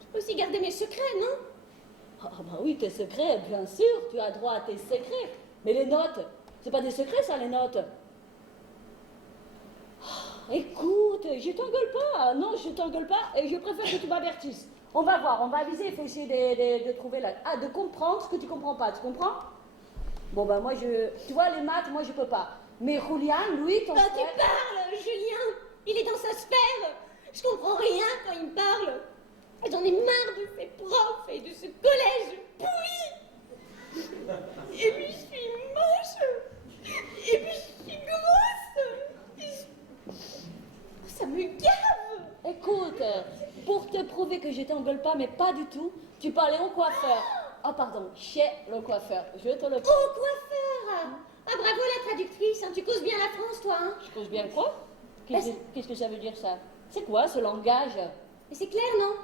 Je peux aussi garder mes secrets, non? Ah bah oui, tes secrets, bien sûr, tu as droit à tes secrets. Mais les notes, c'est pas des secrets ça, les notes. Oh, écoute, je t'engueule pas. Non, je t'engueule pas et je préfère que tu m'avertisses. On va voir, on va aviser, il faut essayer de trouver la... Ah, de comprendre ce que tu comprends pas, tu comprends? Bon bah moi tu vois les maths, moi je peux pas. Mais Julian, lui, ton Quand frère... tu parles, Julien, il est dans sa sphère. Je comprends rien quand il me parle. J'en ai marre de ces profs et de ce collège pourri. Et puis je suis moche. Et puis je suis grosse. Ça me gave. Écoute, pour te prouver que je t'engueule pas, mais pas du tout, tu peux aller au coiffeur. Oh pardon, chez le coiffeur. Je te le... Au coiffeur. Ah bravo la traductrice, hein. Tu causes bien la France toi. Hein. Je cause bien quoi? Qu'est-ce que ça veut dire ça? C'est quoi ce langage? Mais c'est clair non?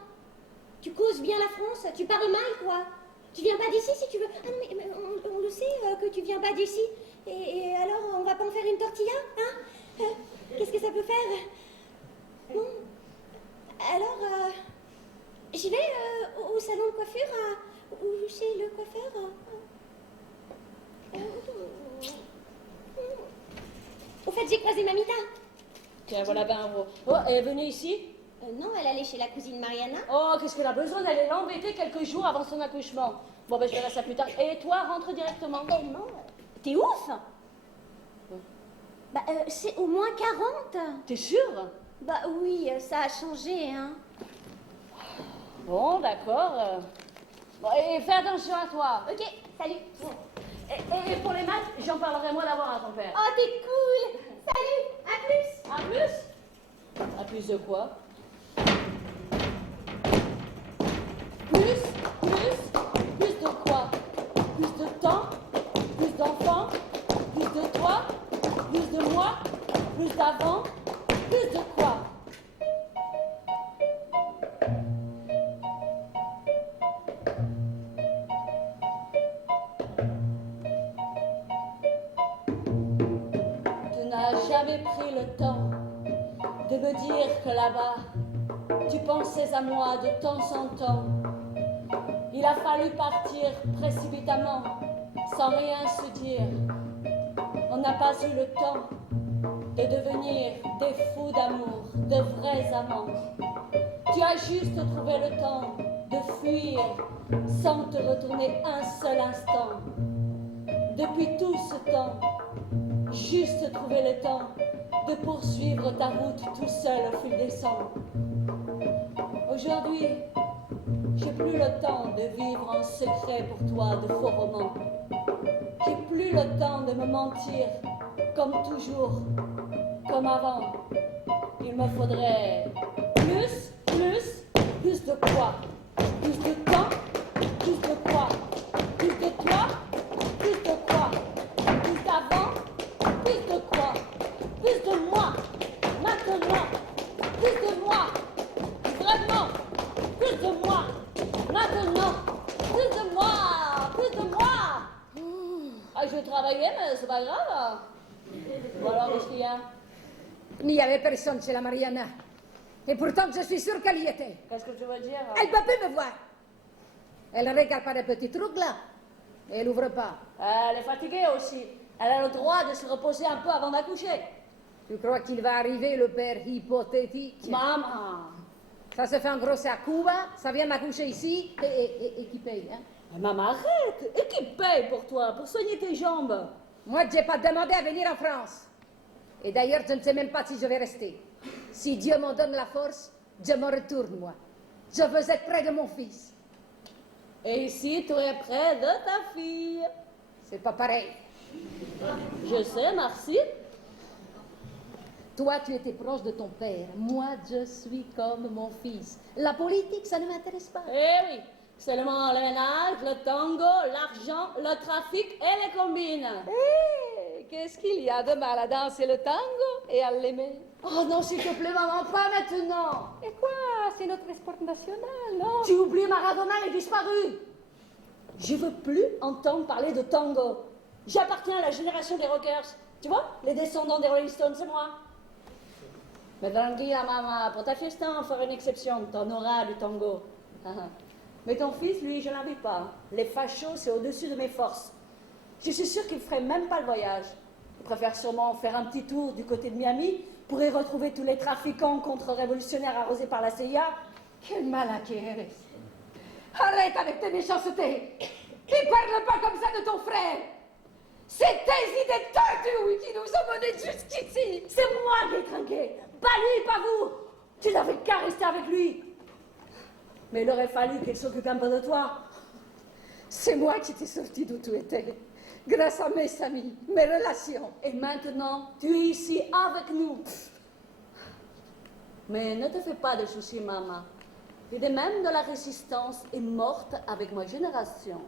Tu causes bien la France, tu parles mal quoi. Tu viens pas d'ici si tu veux. Ah non mais on le sait que tu viens pas d'ici. Et alors on va pas en faire une tortilla, hein? Qu'est-ce que ça peut faire? Bon. Alors j'y vais au salon de coiffure ou chez le coiffeur. Au fait, j'ai croisé Mamita. Tiens, voilà 20 euros. Oh, elle est venue ici? Non, elle allait chez la cousine Mariana. Oh, qu'est-ce qu'elle a besoin d'aller l'embêter quelques jours avant son accouchement? Bon, ben je verrai ça plus tard. Et toi, rentre directement. Eh non, t'es ouf? Bah, c'est au moins 40. T'es sûre? Bah oui, ça a changé, hein. Bon, d'accord. Bon, et fais attention à toi. Ok, salut. Et pour les maths, j'en parlerai moi d'abord à ton père. Oh, t'es cool. Salut, à plus. À plus? À plus de quoi? Plus de quoi? Plus de temps? Plus d'enfants? Plus de toi? Plus de moi? Plus d'avant? Plus de quoi? Tu n'as jamais jamais pris le temps de me dire que là-bas, tu pensais à moi de temps en temps. Il a fallu partir précipitamment, sans rien se dire. On n'a pas eu le temps de devenir des fous d'amour, de vrais amants. Tu as juste trouvé le temps de fuir sans te retourner un seul instant. Depuis tout ce temps, juste trouver le temps de poursuivre ta route tout seul au fil des sangs. Aujourd'hui, j'ai plus le temps de vivre en secret pour toi de faux romans. J'ai plus le temps de me mentir, comme toujours, comme avant. Il me faudrait plus de quoi? Plus de temps, plus de quoi? Plus de toi, plus de quoi? Plus d'avant, plus de quoi? Plus de moi, maintenant, plus de moi, vraiment, plus de moi, maintenant, plus de moi, plus de moi. Ah, je vais travailler, mais c'est pas grave. Bon alors, qu'est-ce qu'il y a? Il n'y avait personne chez la Mariana. Et pourtant, je suis sûre qu'elle y était. Qu'est-ce que tu veux dire? Elle ne peut plus me voir. Elle ne regarde pas les petits trucs là. Et elle n'ouvre pas. Elle est fatiguée aussi. Elle a le droit de se reposer un peu avant d'accoucher. Tu crois qu'il va arriver le père hypothétique? Maman! Ça se fait en gros à Cuba, ça vient m'accoucher ici, et qui paye, hein? Maman, arrête! Et qui paye pour toi, pour soigner tes jambes? Moi, je n'ai pas demandé à venir en France. Et d'ailleurs, je ne sais même pas si je vais rester. Si Dieu m'en donne la force, je me retourne, moi. Je veux être près de mon fils. Et ici, tu es près de ta fille. C'est pas pareil. Je sais, merci. Toi, tu étais proche de ton père. Moi, je suis comme mon fils. La politique, ça ne m'intéresse pas. Eh oui, seulement le ménage, le tango, l'argent, le trafic et les combines. Eh, qu'est-ce qu'il y a de mal à danser le tango et à l'aimer? Oh non, s'il te plaît, maman, pas maintenant. Et quoi? C'est notre sport national, non? Tu oublies Maradona, il est disparu. Je veux plus entendre parler de tango. J'appartiens à la génération des rockers. Tu vois, les descendants des Rolling Stones, c'est moi. Mais tranquille, maman, pour ta fiesta, on fera une exception. T'en auras du tango. Mais ton fils, lui, je l'invite pas. Les fachos, c'est au-dessus de mes forces. Je suis sûre qu'il ferait même pas le voyage. Il préfère sûrement faire un petit tour du côté de Miami pour y retrouver tous les trafiquants contre-révolutionnaires arrosés par la CIA. Quel malin qui est. Arrête avec tes méchancetés. Ne parle pas comme ça de ton frère. C'est tes idées tordues qui nous ont menés jusqu'ici. C'est moi qui ai trinqué. Pas lui, pas vous. Tu n'avais qu'à rester avec lui. Mais il aurait fallu qu'il s'occupe un peu de toi. C'est moi qui t'ai sorti d'où tu étais. Grâce à mes amis, mes relations. Et maintenant, tu es ici avec nous. Mais ne te fais pas de soucis, maman. L'idée même de la résistance est morte avec ma génération.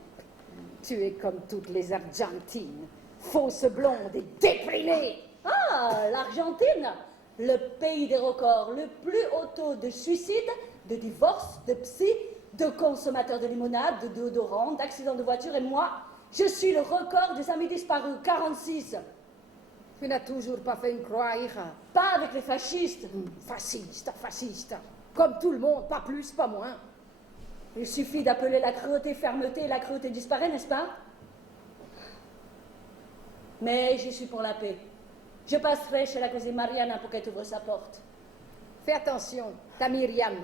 Tu es comme toutes les Argentines, fausse blonde et déprimée. Ah, l'Argentine, le pays des records, le plus haut taux de suicide, de divorce, de psy, de consommateurs de limonade, de déodorant, d'accidents de voiture, et moi, je suis le record des amis disparus, 46. Tu n'as toujours pas fait une croix, Ira. Pas avec les fascistes. Fasciste. Comme tout le monde, pas plus, pas moins. Il suffit d'appeler la cruauté fermeté et la cruauté disparaît, n'est-ce pas? Mais je suis pour la paix. Je passerai chez la cousine Mariana pour qu'elle t'ouvre sa porte. Fais attention, ta Myriam,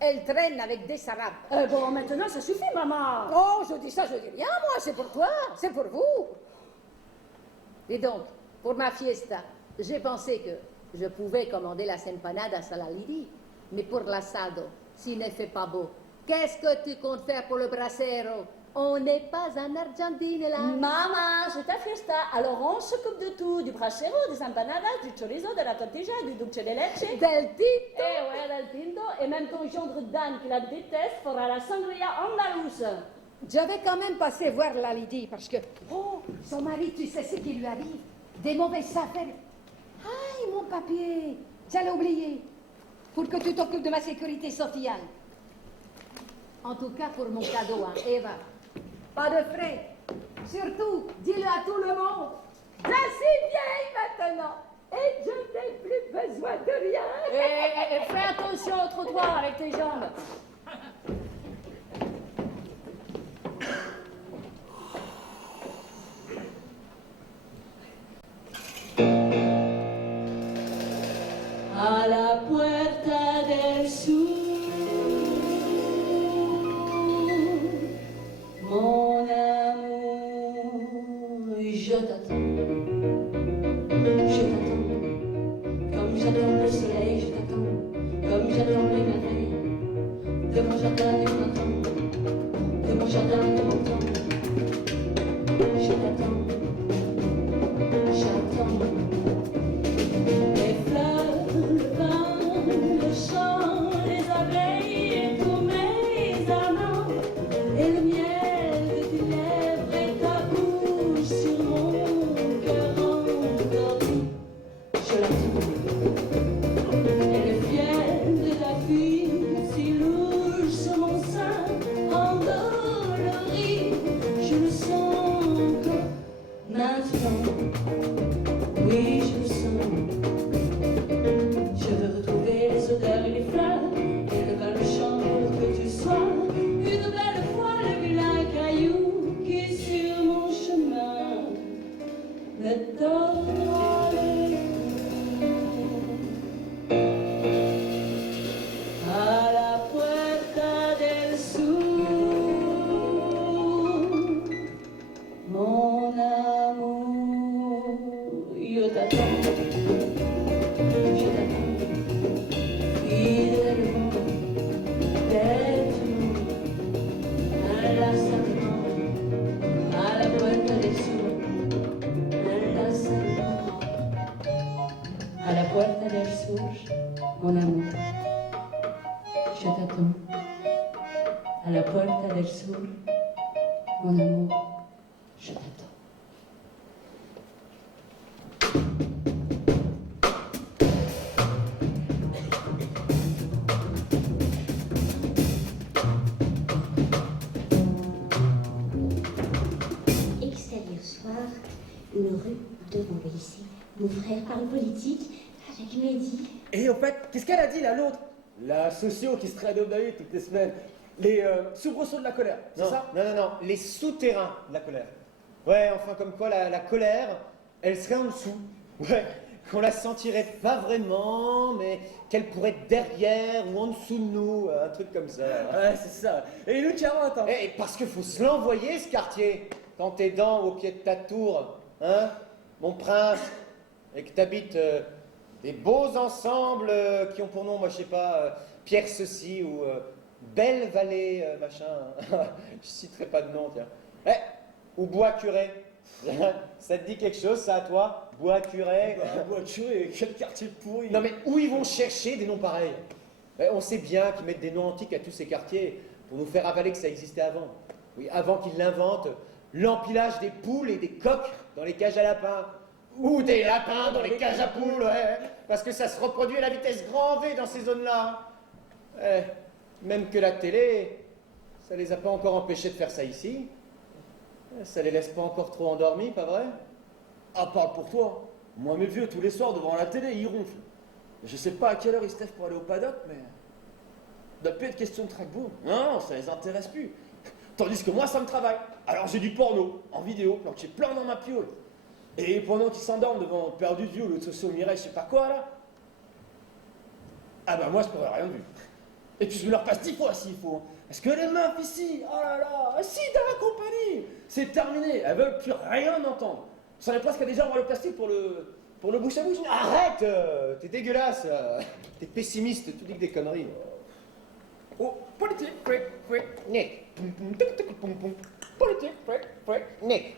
elle traîne avec des Arabes. Bon, maintenant, ça suffit, maman. Oh, je dis ça, je dis rien, moi, c'est pour toi, c'est pour vous. Et donc, pour ma fiesta, j'ai pensé que je pouvais commander las empanadas à la Lydie. Mais pour l'assado, s'il ne fait pas beau, qu'est-ce que tu comptes faire pour le brasero? On n'est pas en Argentine, là. Maman, c'est ta fiesta. Alors on s'occupe de tout. Du brasero, des empanadas, du chorizo, de la tortilla, du dulce de leche. Del tinto. Eh ouais, del tinto. Et même ton gendre Dan, qui la déteste, fera la sangria andalouse. Je vais quand même passer voir la Lydie, parce que... Oh, son mari, tu sais ce qui lui arrive? Des mauvaises affaires. Aïe, mon papier, j'allais oublier. Pour que tu t'occupes de ma sécurité sociale. En tout cas, pour mon cadeau, hein, Eva. Pas de frais. Surtout, dis-le à tout le monde. Je suis vieille maintenant. Et je n'ai plus besoin de rien. Et fais attention au trottoir avec tes jambes. A la puerta del sur, mon amour, je t'attends. Je t'attends, comme j'attends le soleil, je t'attends, comme j'attends les merveilles. De mon jardin du printemps, de mon jardin de mon temps. Je t'attends, j'attends. Les fleurs, le vin, le chant, les abeilles et tous mes amants. Et le miel de tes lèvres et ta bouche sur mon cœur endormi. Je l'attends. Elle est fière de ta fille, si louche sur mon sein, endolori. Je le sens encore maintenant. Oui, je le sens. Je veux retrouver les odeurs et les fleurs, et le bal chant pour que tu sois une belle fois le vilain caillou qui sur mon chemin me tordra le cou. A la puerta del sur, mon amour, yo t'attends. Je t'attends, fidèlement, bêtement, inlassablement, à la puerta del sur, inlassablement, à la puerta del sur, mon amour, je t'attends, à la puerta del sur, mon amour, je t'attends. Extérieur soir, une rue devant le lycée. Mon frère parle politique avec Mehdi. Et au fait, qu'est-ce qu'elle a dit là, l'autre? La socio qui se traîne au bahut toutes les semaines. Les soubresauts de la colère, c'est Non, ça? non, les souterrains de la colère. Ouais, enfin, comme quoi la colère, elle serait en dessous. Ouais, qu'on la sentirait pas vraiment, mais qu'elle pourrait être derrière ou en dessous de nous, un truc comme ça. Ouais, c'est ça. Et nous carotte, hein. Et parce qu'il faut se l'envoyer, ce quartier, quand t'es au pied de ta tour, hein, mon prince, et que t'habites des beaux ensembles qui ont pour nom, moi je sais pas, Pierre ceci ou Belle Vallée, machin. Je citerai pas de nom, tiens. Ou Bois Curé. Ça te dit quelque chose, ça, à toi? Bois Curé? Bois Curé, quel quartier pourri. Non mais où ils vont chercher des noms pareils? On sait bien qu'ils mettent des noms antiques à tous ces quartiers pour nous faire avaler que ça existait avant. Oui, avant qu'ils l'inventent, l'empilage des poules et des coqs dans les cages à lapins. Ou des lapins dans les cages à poules, ouais. Parce que ça se reproduit à la vitesse grand V dans ces zones-là. Même que la télé, ça les a pas encore empêchés de faire ça ici. Ça les laisse pas encore trop endormis, pas vrai? Ah, parle pour toi. Moi, mes vieux, tous les soirs devant la télé, ils ronflent. Je sais pas à quelle heure ils se lèvent pour aller au paddock, mais. Il n'y a plus de question de traque-boum. Non, ça les intéresse plus. Tandis que moi, ça me travaille. Alors j'ai du porno, en vidéo, planqué plein dans ma piole. Et pendant qu'ils s'endorment devant Perdu de Vue ou l'autre socio Mireille, je sais pas quoi, là. Ah bah moi, je pourrais rien vu. Et puis je me leur passe 10 fois s'il faut. Parce que les meufs ici, oh là là, si dans la compagnie, c'est terminé, elles veulent plus rien entendre. Ça est presque déjà avoir le plastique pour le bouche à bouche. Arrête, t'es dégueulasse, t'es pessimiste, tu dis que des conneries. Oh, politique, Nick. Politique, Nick.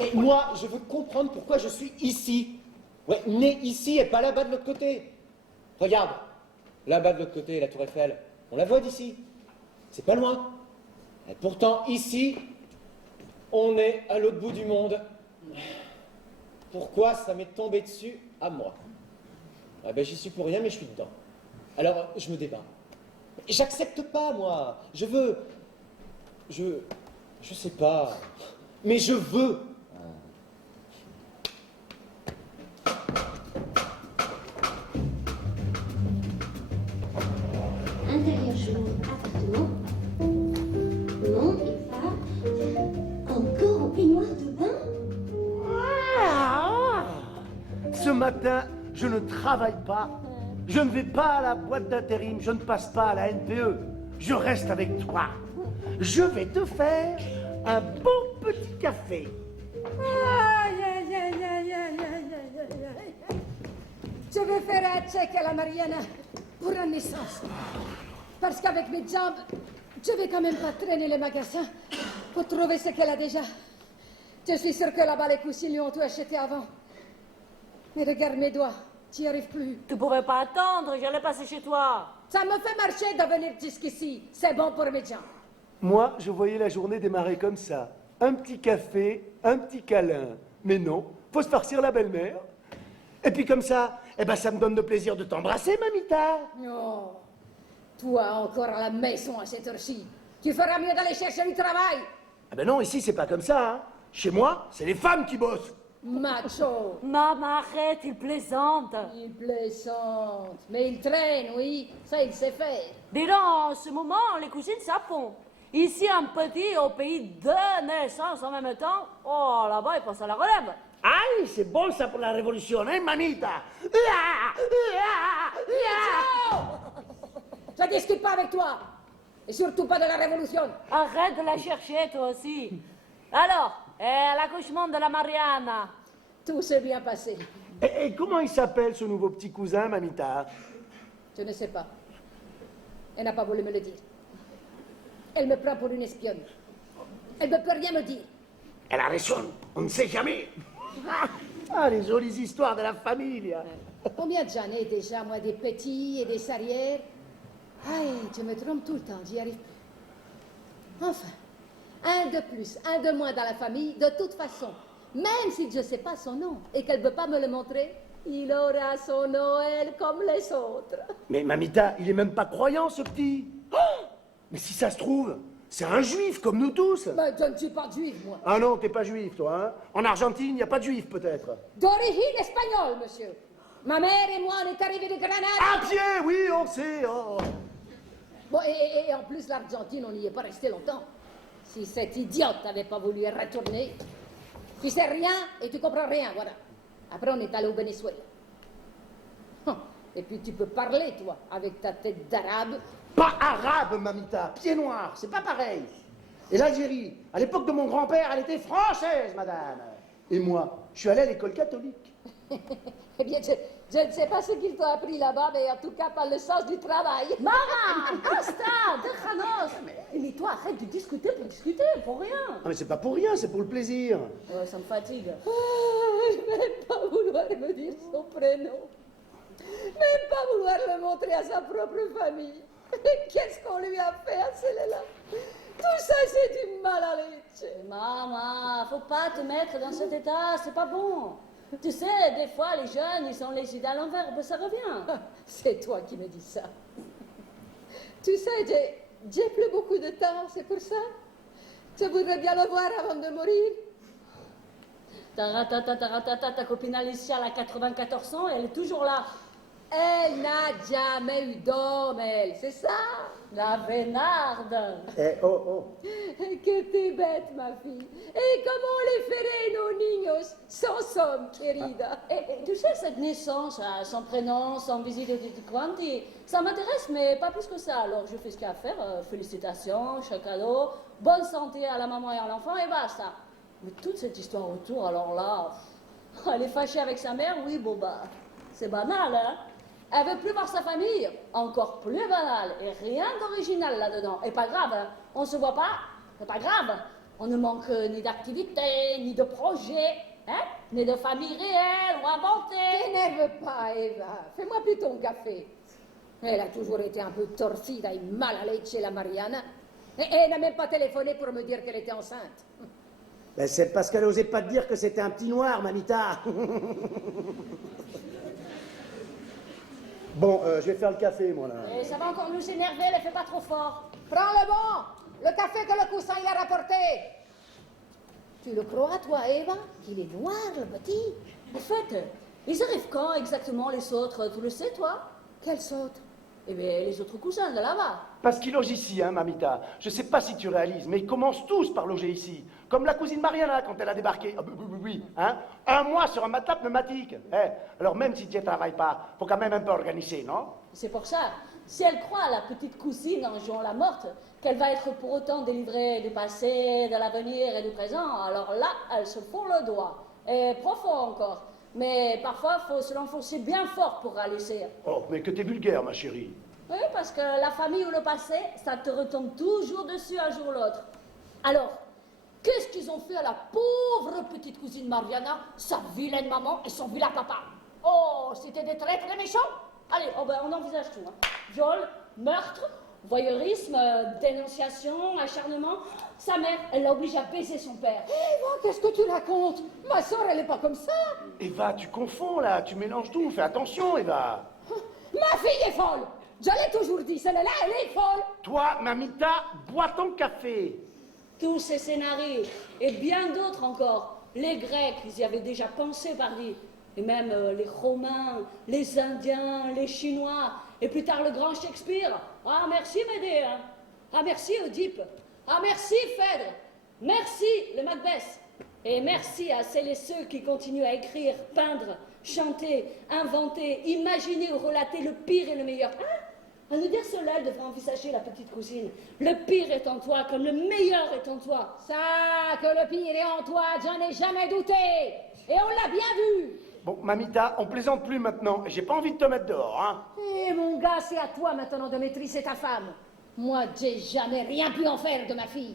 Et moi, je veux comprendre pourquoi je suis ici. Ouais, né ici et pas là-bas de l'autre côté. Regarde, là-bas de l'autre côté, la tour Eiffel, on la voit d'ici. C'est pas loin. Et pourtant, ici, on est à l'autre bout du monde. Pourquoi ça m'est tombé dessus à moi? Ah ben, j'y suis pour rien, mais je suis dedans. Alors, je me débat. J'accepte pas, moi. Je sais pas. Mais je veux. Intérieur chaud, appartement. Non, Eva. Encore au peignoir de bain. Ce matin, je ne travaille pas. Je ne vais pas à la boîte d'intérim. Je ne passe pas à la NPE. Je reste avec toi. Je vais te faire un bon petit café. Aïe, aïe, aïe, aïe, aïe, aïe, aïe, aïe. Je vais faire un check à la Mariana pour une naissance. Parce qu'avec mes jambes, je vais quand même pas traîner les magasins pour trouver ce qu'elle a déjà. Je suis sûre que là-bas, les cousines lui ont tout acheté avant. Mais regarde mes doigts, tu n'y arrives plus. Tu pouvais pas attendre, j'allais passer chez toi. Ça me fait marcher de venir jusqu'ici. C'est bon pour mes jambes. Moi, je voyais la journée démarrer comme ça. Un petit café, un petit câlin. Mais non, faut se farcir la belle-mère. Et puis comme ça, eh ben ça me donne le plaisir de t'embrasser, mamita. Non. Toi, encore à la maison à cette heure-ci. Tu feras mieux d'aller chercher du travail. Ah ben non, ici, c'est pas comme ça. Hein. Chez moi, c'est les femmes qui bossent. Macho. Maman, arrête, il plaisante. Il plaisante. Mais il traîne, oui. Ça, il sait faire. Dis donc, en ce moment, les cousines s'appont. Ici, un petit au pays de naissance en même temps. Oh, là-bas, ils pensent à la relève. Aïe, c'est bon ça pour la révolution, hein, mamita. Je discute pas avec toi. Et surtout pas de la révolution. Arrête de la chercher, toi aussi. Alors, l'accouchement de la Mariana. Tout s'est bien passé. Et comment il s'appelle, ce nouveau petit cousin, mamita? Je ne sais pas. Elle n'a pas voulu me le dire. Elle me prend pour une espionne. Elle ne peut rien me dire. Elle a raison, on ne sait jamais. Ah, les jolies histoires de la famille. Combien j'en ai déjà, moi, des petits et des arrières? Aïe, je me trompe tout le temps, j'y arrive plus. Enfin, un de plus, un de moins dans la famille, de toute façon. Même si je ne sais pas son nom et qu'elle ne veut pas me le montrer, il aura son Noël comme les autres. Mais mamita, il est même pas croyant, ce petit. Oh, mais si ça se trouve, c'est un juif comme nous tous. Mais je ne suis pas juif, moi. Ah non, t'es pas juif, toi. Hein. En Argentine, il n'y a pas de juif, peut-être. D'origine espagnole, monsieur. Ma mère et moi, on est arrivés de Grenade. À pied, oui, on sait. Oh. Bon, et en plus, l'Argentine, on n'y est pas resté longtemps. Si cette idiote n'avait pas voulu y retourner, tu sais rien et tu comprends rien, voilà. Après, on est allé au Venezuela. Et puis, tu peux parler, toi, avec ta tête d'arabe. Pas arabe, mamita, pied noir, c'est pas pareil. Et l'Algérie, à l'époque de mon grand-père, elle était française, madame. Et moi, je suis allé à l'école catholique. Eh bien, je ne sais pas ce qu'ils t'ont appris là-bas, mais en tout cas, pas le sens du travail. Maman, basta, déjanos. Mais toi, arrête de discuter, pour rien. Ah, mais c'est pas pour rien, c'est pour le plaisir. Ouais, ça me fatigue. Même pas vouloir me dire son prénom. Même pas vouloir le montrer à sa propre famille. Qu'est-ce qu'on lui a fait à celle-là? Tout ça, c'est du mal à leche. Maman, faut pas te mettre dans cet état, c'est pas bon. Tu sais, des fois, les jeunes, ils sont les idées à l'envers, ben ça revient. C'est toi qui me dis ça. Tu sais, j'ai plus beaucoup de temps, c'est pour ça. Je voudrais bien le voir avant de mourir. Ta copine Alicia, elle a 94 ans, elle est toujours là. Elle n'a jamais eu d'homme, elle, c'est ça? La vénarde. Eh, oh, oh. Que t'es bête, ma fille. Et comment les ferait nos niños sans homme, querida? Et tu sais, cette naissance, son prénom, son visite de quanti, ça m'intéresse, mais pas plus que ça. Alors, je fais ce qu'il y a à faire. Félicitations, chèque cadeau, bonne santé à la maman et à l'enfant, et basta. Mais toute cette histoire autour, alors là, elle est fâchée avec sa mère, oui, bon bah, c'est banal, hein? Elle veut plus voir sa famille, encore plus banal, et rien d'original là-dedans. Et pas grave, hein? On se voit pas, c'est pas grave. On ne manque ni d'activité, ni de projet, hein? Ni de famille réelle ou inventée. T'énerve pas, Eva. Fais-moi plus ton café. Elle a toujours été un peu torcida et mal à leche, la Mariana. Et elle n'a même pas téléphoné pour me dire qu'elle était enceinte. Ben, c'est parce qu'elle n'osait pas te dire que c'était un petit noir, mamita. Bon, je vais faire le café, moi, là. Et ça va encore nous énerver, ne fais pas trop fort. Prends le bon, le café que le coussin y a rapporté. Tu le crois, toi, Eva, qu'il est noir, le petit? En fait, ils arrivent quand exactement, les autres? Tu le sais, toi? Quelle sorte? Eh bien, les autres cousins de là-bas. Parce qu'ils logent ici, hein, Mamita. Je sais pas si tu réalises, mais ils commencent tous par loger ici. Comme la cousine Mariana quand elle a débarqué. Ah, oui, hein. Un mois sur un matelas pneumatique. Alors même si tu ne travailles pas, faut quand même un peu organiser, non? C'est pour ça, si elle croit à la petite cousine en jouant la morte, qu'elle va être pour autant délivrée du passé, de l'avenir et du présent, alors là, elle se fourre le doigt. Et profond encore. Mais parfois, il faut se l'enfoncer bien fort pour réaliser. Oh, mais que t'es vulgaire, ma chérie. Oui, parce que la famille ou le passé, ça te retombe toujours dessus un jour ou l'autre. Alors, qu'est-ce qu'ils ont fait à la pauvre petite cousine Mariana, sa vilaine maman et son vilain papa? Oh, c'était des traîtres et méchants? Allez, oh ben, on envisage tout. Hein. Viol, meurtre, voyeurisme, dénonciation, acharnement. Sa mère, elle l'a obligée à baiser son père. Eva, qu'est-ce que tu racontes? Ma soeur, elle n'est pas comme ça. Eva, tu confonds là, tu mélanges tout. Fais attention, Eva. Ma fille est folle. Je l'ai toujours dit, celle-là, elle est folle. Toi, Mamita, bois ton café. Tous ces scénarios, et bien d'autres encore. Les Grecs, ils y avaient déjà pensé, pardi. Et même les Romains, les Indiens, les Chinois, et plus tard le grand Shakespeare. Ah, merci Médée, hein. Ah, merci Oedipe. Ah, merci Phèdre. Merci le Macbeth. Et merci à celles et ceux qui continuent à écrire, peindre, chanter, inventer, imaginer ou relater le pire et le meilleur. Ah, à nous dire cela, elle devrait envisager la petite cousine. Le pire est en toi, comme le meilleur est en toi. Ça, que le pire est en toi, j'en ai jamais douté. Et on l'a bien vu. Bon, Mamita, on plaisante plus maintenant. J'ai pas envie de te mettre dehors, hein. Eh, mon gars, c'est à toi maintenant de maîtriser ta femme. Moi, j'ai jamais rien pu en faire de ma fille.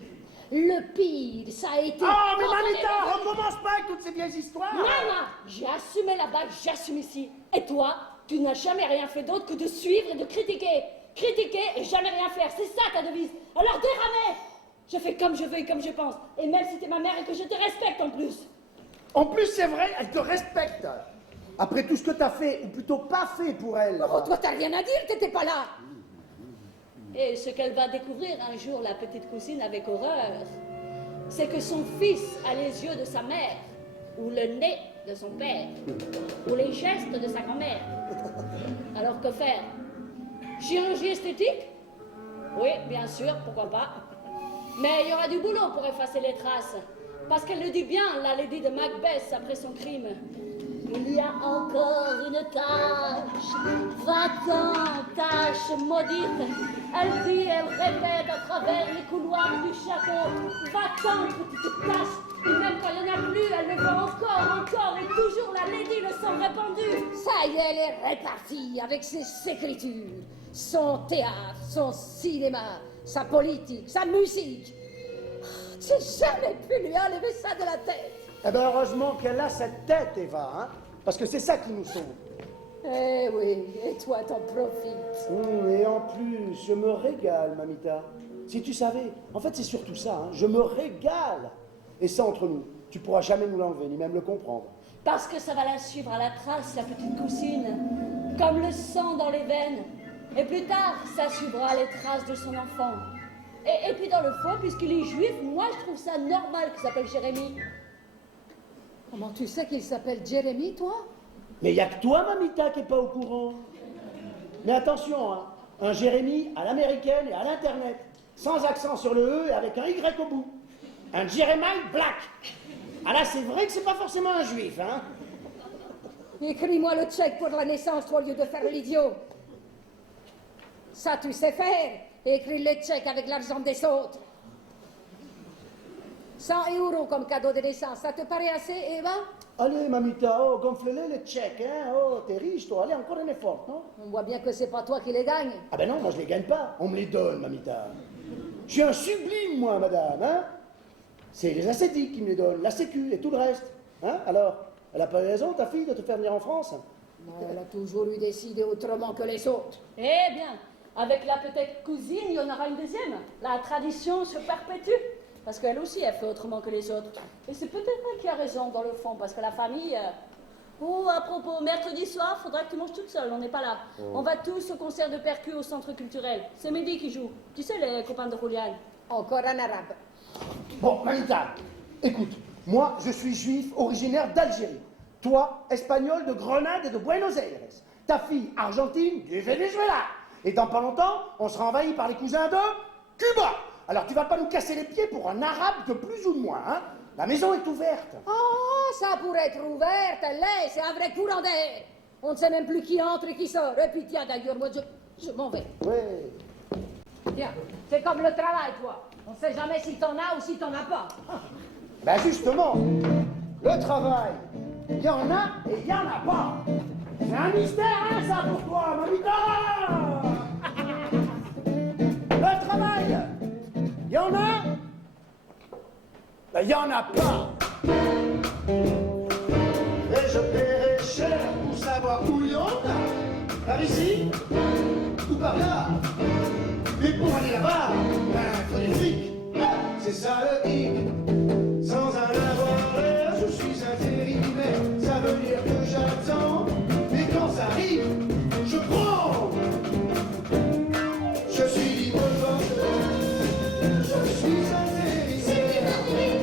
Le pire, ça a été... Oh, mais Mamita, recommence pas avec toutes ces vieilles histoires. Maman, j'ai assumé là-bas, j'assume ici. Et toi, tu n'as jamais rien fait d'autre que de suivre et de critiquer. Critiquer et jamais rien faire, c'est ça ta devise. Alors déramez. Je fais comme je veux et comme je pense. Et même si t'es ma mère et que je te respecte en plus. En plus, c'est vrai, elle te respecte. Après tout ce que t'as fait, ou plutôt pas fait pour elle. Oh, toi, t'as rien à dire, t'étais pas là. Et ce qu'elle va découvrir un jour, la petite cousine, avec horreur, c'est que son fils a les yeux de sa mère, ou le nez de son père, ou les gestes de sa grand-mère. Alors que faire? Chirurgie esthétique? Oui, bien sûr, pourquoi pas. Mais il y aura du boulot pour effacer les traces. Parce qu'elle le dit bien, la lady de Macbeth, après son crime. Il y a encore une tâche, va-t'en, tâche maudite. Elle dit, elle répète à travers les couloirs du château. Va-t'en, petite tâche. Et même quand il n'y en a plus, elle le voit encore, et toujours la lady le sang répandu. Ça y est, elle est répartie avec ses écritures, son théâtre, son cinéma, sa politique, sa musique. J'ai jamais pu lui enlever ça de la tête. Eh bien, heureusement qu'elle a cette tête, Eva, hein, parce que c'est ça qui nous sauve. Eh oui, et toi t'en profites. Et en plus, je me régale, Mamita. Si tu savais, en fait c'est surtout ça, hein, je me régale. Et ça entre nous, tu pourras jamais nous l'enlever, ni même le comprendre. Parce que ça va la suivre à la trace, la petite cousine, comme le sang dans les veines. Et plus tard, ça suivra les traces de son enfant. Et puis dans le fond, puisqu'il est juif, moi je trouve ça normal qu'il s'appelle Jérémie. Comment tu sais qu'il s'appelle Jérémie, toi? Mais il n'y a que toi, Mamita, qui n'est pas au courant. Mais attention, hein, un Jérémie à l'américaine et à l'internet, sans accent sur le E et avec un Y au bout. Un Jeremy Black. Ah là, c'est vrai que c'est pas forcément un juif, hein. Écris-moi le chèque pour la naissance, toi, au lieu de faire l'idiot. Ça, tu sais faire. Écris le chèque avec l'argent des autres. 100 € comme cadeau de naissance, ça te paraît assez, Eva? Allez, Mamita, oh, gonfle-les les chèques, hein. Oh, t'es riche, toi. Allez, encore un effort, non? On voit bien que c'est pas toi qui les gagne. Ah ben non, moi je les gagne pas. On me les donne, Mamita. Je suis un sublime, moi, madame, hein. C'est les ascétiques qui me les donnent, la sécu et tout le reste. Hein? Alors, elle a pas raison, ta fille, de te faire venir en France? Elle a toujours eu décidé autrement que les autres. Eh bien, avec la petite cousine, il y en aura une deuxième. La tradition se perpétue. Parce qu'elle aussi, elle fait autrement que les autres. Et c'est peut-être elle qui a raison, dans le fond, parce que la famille... Oh, à propos, mercredi soir, faudra que tu manges toute seule, on n'est pas là. On va tous au concert de percu au centre culturel. C'est Mehdi qui joue. Tu sais, les copains de Julian. Encore un arabe. Bon, Mamita, écoute, Moi, je suis juif originaire d'Algérie. Toi, espagnol de Grenade et de Buenos Aires. Ta fille, argentine, du Venezuela. Et dans pas longtemps, on sera envahi par les cousins de Cuba. Alors tu vas pas nous casser les pieds pour un arabe de plus ou de moins, hein? La maison est ouverte. Oh, ça pourrait être ouverte, là, c'est un vrai courant d'air. On ne sait même plus qui entre et qui sort. Et puis tiens, d'ailleurs, moi, je m'en vais. Ouais. Tiens, c'est comme le travail, toi. On ne sait jamais si t'en as ou si t'en as pas. Ben justement, le travail, il y en a et il y en a pas. C'est un mystère, hein, ça, pour toi, mamita. Le travail, il y en a, ben il y en a pas. Et je paierai cher pour savoir où il y en a. Par ici ou par là. Mais pour aller là-bas, ben, faut des frics. C'est ça le hic. Sans en avoir l'air, je suis intérimaire. Ça veut dire que j'attends. Mais quand ça arrive, je prends. Je suis libre de je suis intérimaire.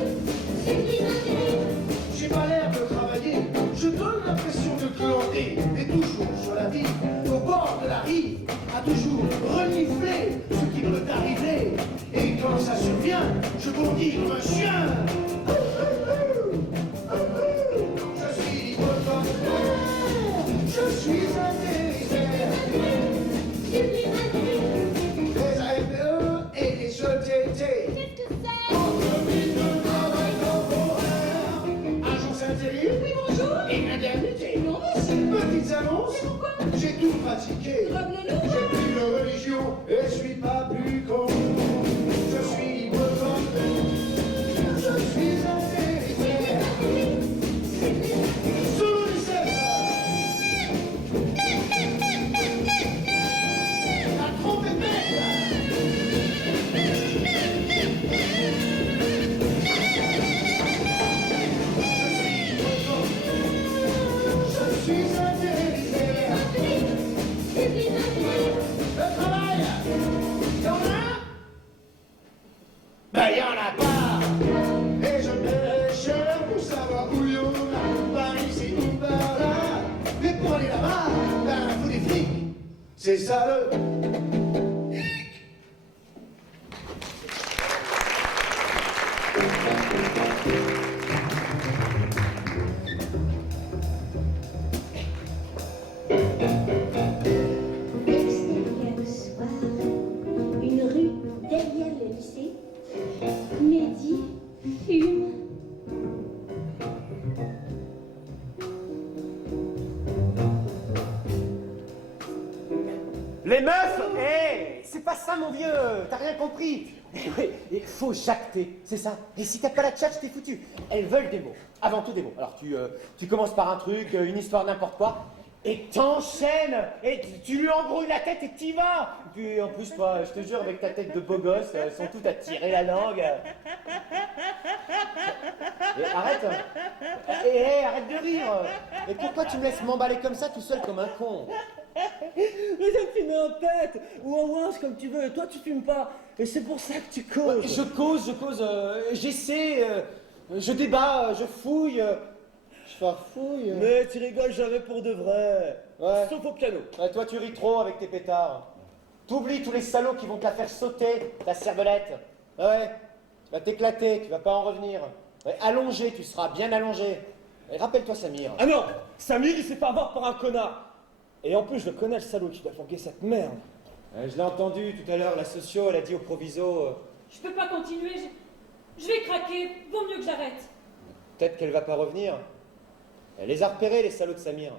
J'ai pas l'air de travailler, je donne l'impression de glander. Mais toujours sur la vie, au bord de la rive, à toujours renifler ce qui peut arriver. Et quand ça survient, je bondis comme un chien. Je suis libre je suis intérimaire. Les AFE et les ETT. Qu'est-ce que c'est? Entreprise de travail temporaire. Agence intérim. Oui, bonjour. Et indemnité. Non, monsieur. Petites annonces. Mais pourquoi? J'ai tout pratiqué. Revenez-nous. J'ai plus de religion et je suis pas plus con. Je suis libre je suis intérimaire. Sous les la trompette je suis intérimaire. Le travail, il y en a? Ben, il y en a pas. Et je paierai cher pour savoir où il y en a. Par ici ou par là. Mais pour aller là-bas, ben, faut des flics. C'est ça le... Extérieur au soir, une rue derrière le lycée. Mehdi fume. Les meufs, c'est pas ça mon vieux, t'as rien compris. Il faut jacter, c'est ça. Et si t'as pas la tchatche, t'es foutu. Elles veulent des mots, avant tout des mots. Alors tu commences par un truc, une histoire n'importe quoi, et t'enchaînes, et tu lui embrouilles la tête et t'y vas. Puis en plus toi, je te jure, avec ta tête de beau gosse, elles sont toutes à tirer la langue. Et arrête, arrête de rire. Et pourquoi tu me laisses m'emballer comme ça tout seul comme un con? Mais ça me fume en tête ou en ouinge comme tu veux. Toi, tu fumes pas. Et c'est pour ça que tu causes. Je cause, j'essaie, je débat, je fouille, je farfouille. Mais tu rigoles jamais pour de vrai. Ouais. Sauf au piano. Ouais, toi, tu ris trop avec tes pétards. T'oublies tous les salauds qui vont te la faire sauter, ta cervelette. Ouais, tu vas t'éclater, tu vas pas en revenir. Ouais, allongé, tu seras bien allongé. Et rappelle-toi Samir. Ah non, Samir, il s'est pas avoir par un connard. Et en plus, je le connais, le salaud qui doit fourguer cette merde. Je l'ai entendu tout à l'heure, la socio, elle a dit au proviso. Je peux pas continuer, je vais craquer, vaut mieux que j'arrête. Peut-être qu'elle va pas revenir. Elle les a repérés, les salauds de Samir.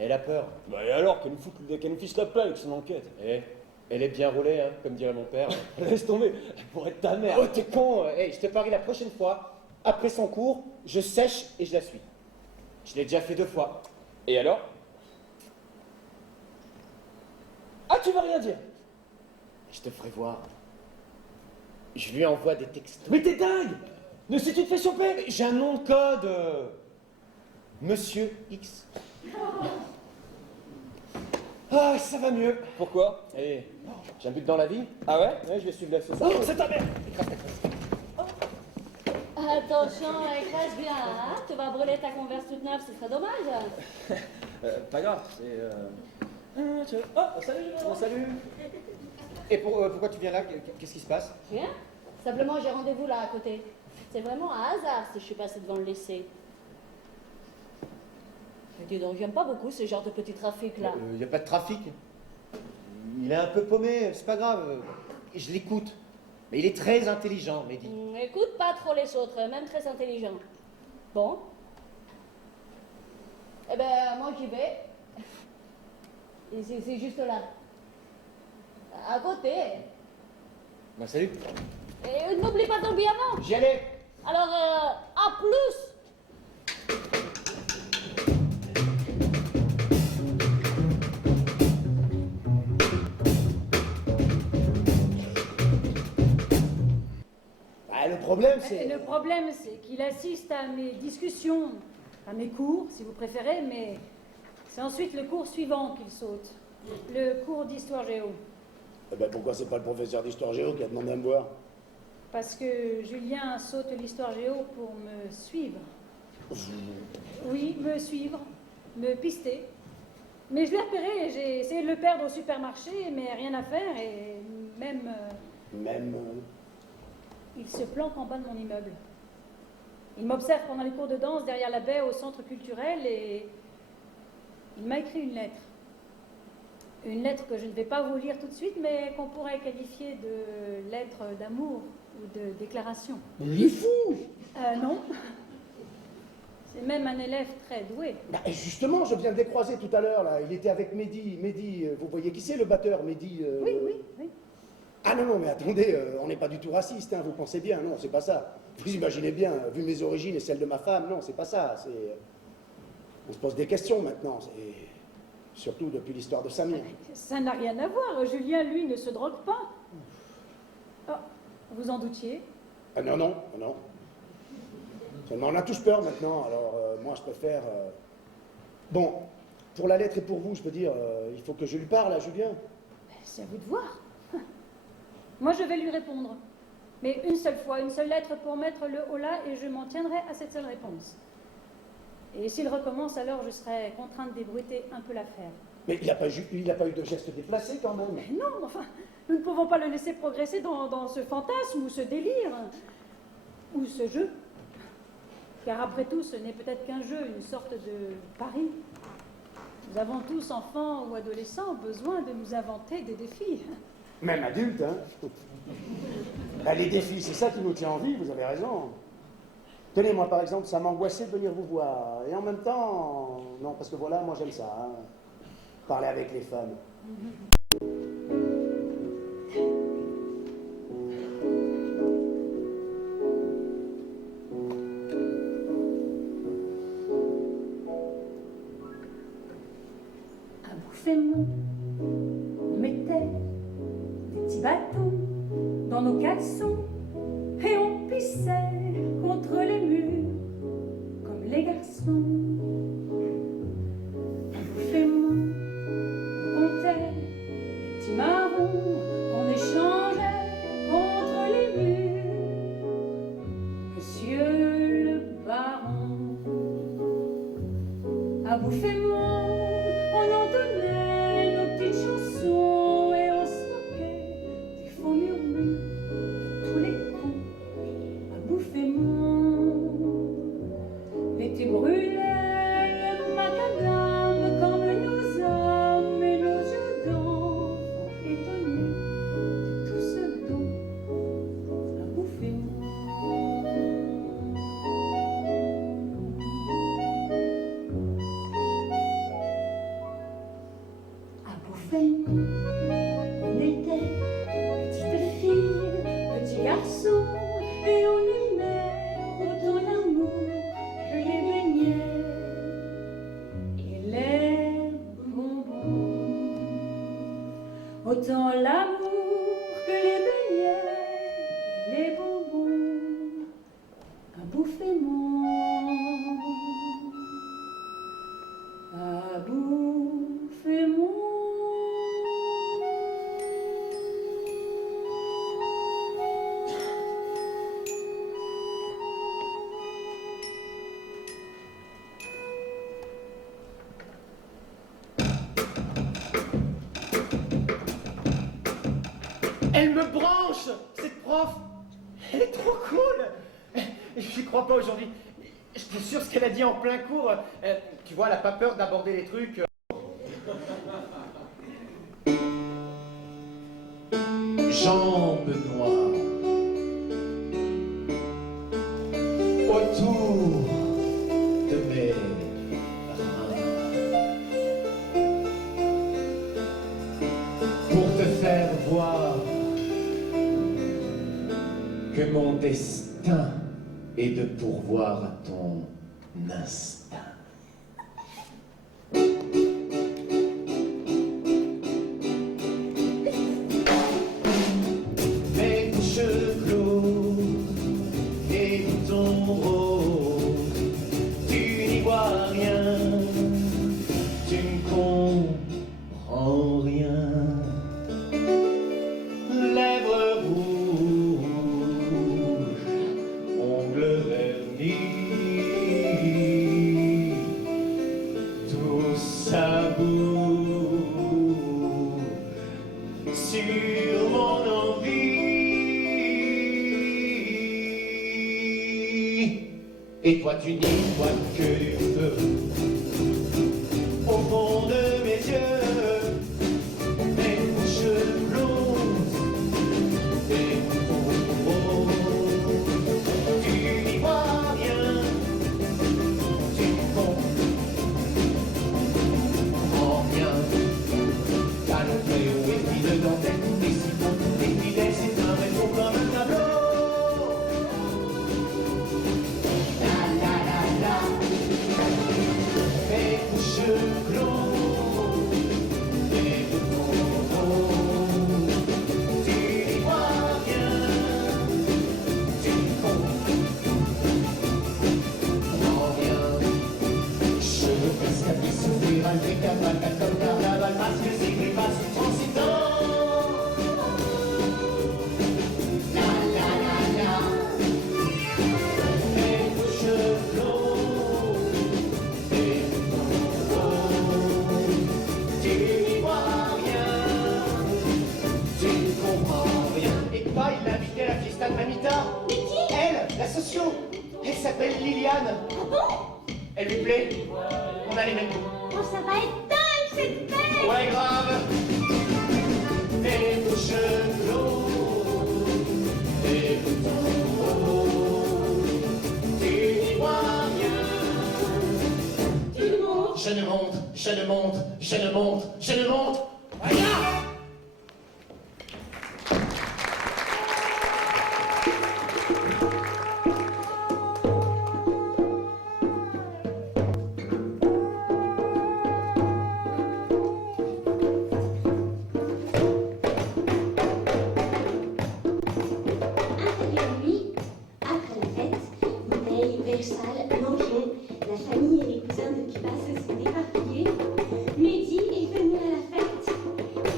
Et elle a peur. Bah et alors, qu'elle nous fiche la paix avec son enquête. Et elle est bien roulée, hein, comme dirait mon père. Laisse tomber, elle pourrait être ta mère. Oh, t'es con. Je te parie la prochaine fois, après son cours, je sèche et je la suis. Je l'ai déjà fait 2 fois. Et alors? Ah, tu vas rien dire? Je te ferai voir. Je lui envoie des textos. Mais t'es dingue! Ne si tu te fais choper? J'ai un nom de code. Monsieur X. Ah, ça va mieux. Pourquoi? Allez, j'ai un but dans la vie. Ah ouais? Ouais, je vais suivre la sauce. Oh, c'est ta mère! Ah, Attention, écrase bien, hein? Tu vas brûler ta Converse toute neuve, ce serait dommage. Pas grave, c'est... Oh, salut Julien. Bon, salut. Et pourquoi tu viens là? Qu'est-ce qui se passe? Rien. Simplement, j'ai rendez-vous là à côté. C'est vraiment un hasard si je suis passée devant le lycée. Mais dis donc, j'aime pas beaucoup ce genre de petit trafic là. Il n'y a pas de trafic. Il est un peu paumé, c'est pas grave. Je l'écoute. Mais il est très intelligent, Mehdi. Écoute pas trop les autres, même très intelligent. Bon. Eh ben, moi j'y vais. Et c'est juste là. À côté. Bah, salut. Et n'oublie pas ton billet avant. J'y allais. Alors, à plus. Bah, le problème, c'est... Le problème, c'est qu'il assiste à mes discussions, à mes cours, si vous préférez, mais c'est ensuite le cours suivant qu'il saute. Le cours d'histoire géo. Eh ben, pourquoi c'est pas le professeur d'histoire géo qui a demandé à me voir? Parce que Julien saute l'histoire géo pour me suivre. Oui, me suivre, me pister. Mais je l'ai repéré et j'ai essayé de le perdre au supermarché, mais rien à faire et même... Il se planque en bas de mon immeuble. Il m'observe pendant les cours de danse derrière la baie au centre culturel et il m'a écrit une lettre. Une lettre que je ne vais pas vous lire tout de suite, mais qu'on pourrait qualifier de lettre d'amour ou de déclaration. Il est fou! Non. C'est même un élève très doué. Bah, et justement, je viens de les croiser tout à l'heure, là. Il était avec Mehdi. Mehdi, vous voyez qui c'est, le batteur, Mehdi Oui. Ah non, mais attendez, on n'est pas du tout raciste, hein, vous pensez bien, non, c'est pas ça. Vous imaginez bien, vu mes origines et celles de ma femme, non, c'est pas ça. On se pose des questions maintenant, surtout depuis l'histoire de Samir. Ça n'a rien à voir. Julien, lui, ne se drogue pas. Oh, vous en doutiez? Ah non. Seulement, on a tous peur maintenant, alors moi, je préfère... Bon, pour la lettre et pour vous, je veux dire, il faut que je lui parle à Julien. C'est à vous de voir. Moi, je vais lui répondre. Mais une seule fois, une seule lettre pour mettre le holà et je m'en tiendrai à cette seule réponse. Et s'il recommence, alors je serai contrainte d'ébruiter un peu l'affaire. Mais il n'a pas eu de geste déplacé quand même. Mais non, enfin, nous ne pouvons pas le laisser progresser dans ce fantasme ou ce délire, ou ce jeu. Car après tout, ce n'est peut-être qu'un jeu, une sorte de pari. Nous avons tous, enfants ou adolescents, besoin de nous inventer des défis. Même adulte, hein. Bah, les défis, c'est ça qui nous tient en vie, vous avez raison. Tenez, moi par exemple, ça m'angoissait de venir vous voir. Et en même temps, non, parce que voilà, moi j'aime ça, hein. Parler avec les femmes. À Bouffémont, on mettait des petits bateaux dans nos caleçons et on pissait contre les murs comme les garçons. À Bouffémont, on comptait des petits marrons qu'on échangeait contre les murs. Monsieur le baron, à Bouffémont, on entonnait nos petites chansons et on se moquait des faux murmures de tous les cons. À Bouffémont, l'été brûlait le macadam comme nos âmes et nos yeux d'enfants étonnés de tout ce don. À Bouffémont. Elle me branche, cette prof. Elle est trop cool. J'y crois pas aujourd'hui. Je te jure ce qu'elle a dit en plein cours. Tu vois, elle a pas peur d'aborder les trucs. Jambes noires autour de mes reins pour te faire voir que mon destin est de pourvoir à ton instinct. Mes cheveux clos et boutons roses, tu n'y vois rien, tu ne comprends rien. Lèvres rouges, ongles vernis, tout ça bouge sur mon envie. Et toi tu n'y vois que du feu au fond de mes yeux, mes bouches closes, tes boutons roses. Tu n'y vois rien, tu comprends rien. T'as le fléau et puis de dentelle, et si bon, et puis d'elle c'est un vrai faux comme un tableau. Mes bouches closes, tes boutons roses. Tu n'y vois rien, tu comprends rien. Je veux presque à s'ouvrir un décapage comme carnaval parce que c'est que pas sous transitant. La la la la. Mes bouches closes, tes boutons roses. Tu n'y vois rien, tu ne comprends rien. Et toi, il m'a invité à la fiesta de Mamita. Mais qui? Elle, la socio. Elle s'appelle Liliane. Ah bon? Elle lui plaît. On a les mêmes goûts. Oh, ça va être dingue, cette fête! Ouais, grave. Mes bouches closes, tes boutons roses. Tu n'y vois rien. Tu montes. Je ne monte, je ne monte, je ne monte, je ne monte rien. Intérieure nuit, après la fête, bouteille, verre sale, mangeons. La famille et les cousins de Cuba se sont éparpillés. Mehdi est venu à la fête.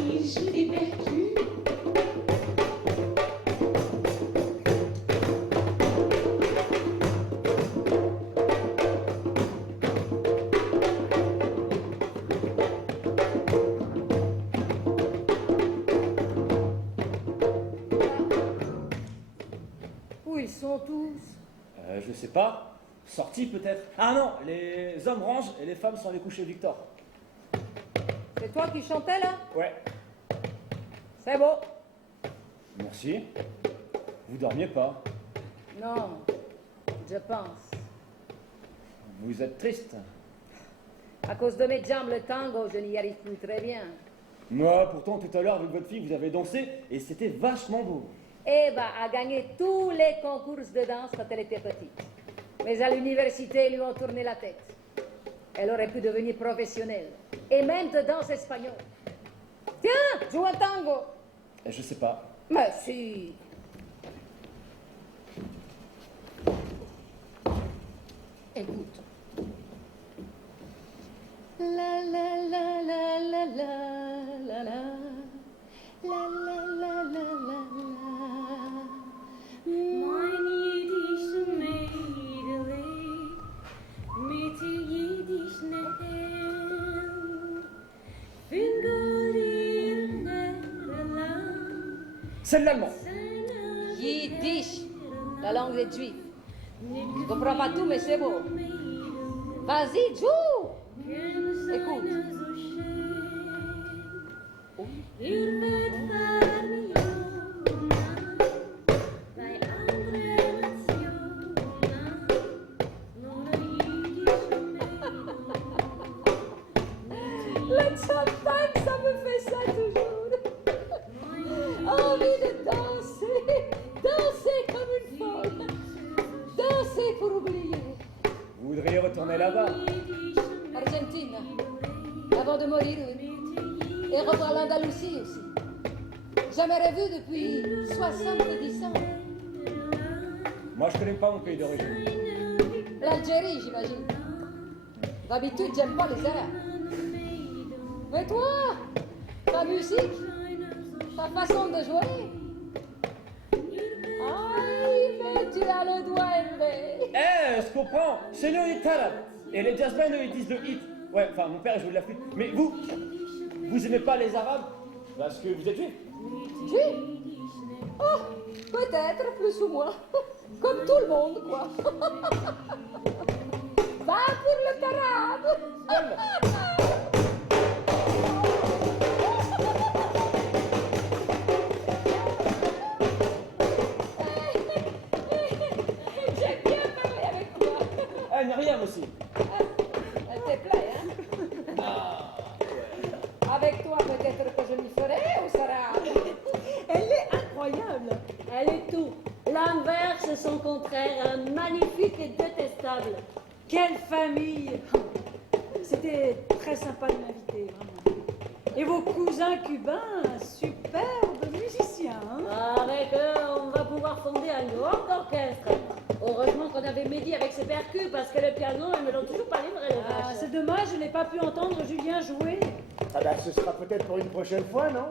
Il joue des percus. Où ils sont tous? Je sais pas. Sortis peut-être. Ah non, les hommes rangent et les femmes sont allées coucher Victor. C'est toi qui chantais là? Ouais. C'est beau. Merci. Vous dormiez pas. Non, je pense. Vous êtes triste. À cause de mes jambes, le tango, je n'y arrive plus très bien. Moi, pourtant, tout à l'heure, avec votre fille, vous avez dansé et c'était vachement beau. Eva a gagné tous les concours de danse quand elle était petite. Mais à l'université, ils lui ont tourné la tête. Elle aurait pu devenir professionnelle. Et même de danse espagnole. Tiens, joue un tango. Je sais pas. Mais si. Écoute. La la la la la la la la. La la la la la la. Mein jüdische Mädel, mit jüdischen Händen, Finger in Nederland, C'est l'allemand. Yiddish, la langue des Juifs. Je comprends pas tout, mais c'est beau. Vas-y, joue. Écoute. Le champagne, ça me fait ça toujours. Envie de danser, danser comme une folle, danser pour oublier. Vous voudriez retourner là-bas? Argentine, avant de mourir, oui. Et revoir l'Andalousie aussi. Jamais revu depuis 70 ans. Moi, je connais pas mon pays d'origine. L'Algérie, j'imagine. D'habitude, j'aime pas les Arabes. Mais toi, ta musique, ta façon de jouer. Aïe, mais tu as le doigt élevé. Eh, je comprends. Chez nous, ils arabe. Et les jazz bands, eux, ils disent le hit. Ouais, enfin, mon père joue de la flûte. Mais vous aimez pas les arabes? Parce que vous êtes juif. Juif? Oh, peut-être, plus ou moins. Comme tout le monde, quoi. Va pour le carabe. J'aime bien parler avec toi. Ah, Myriam aussi. Elle te plaît, hein? Avec toi, peut-être que je m'y ferai, ou Sarah? Elle est incroyable. Elle est tout. L'inverse et son contraire, magnifique et détestable. Quelle famille. C'était très sympa de m'inviter, vraiment. Et vos cousins cubains, superbes musiciens. Hein? Avec eux, on va pouvoir fonder un grand orchestre. Heureusement qu'on avait Mehdi avec ses percus, parce que le piano, ils me l'ont toujours pas livré, les Ah, vaches. c'est dommage, je n'ai pas pu entendre Julien jouer. Ah ben, ce sera peut-être pour une prochaine fois, non?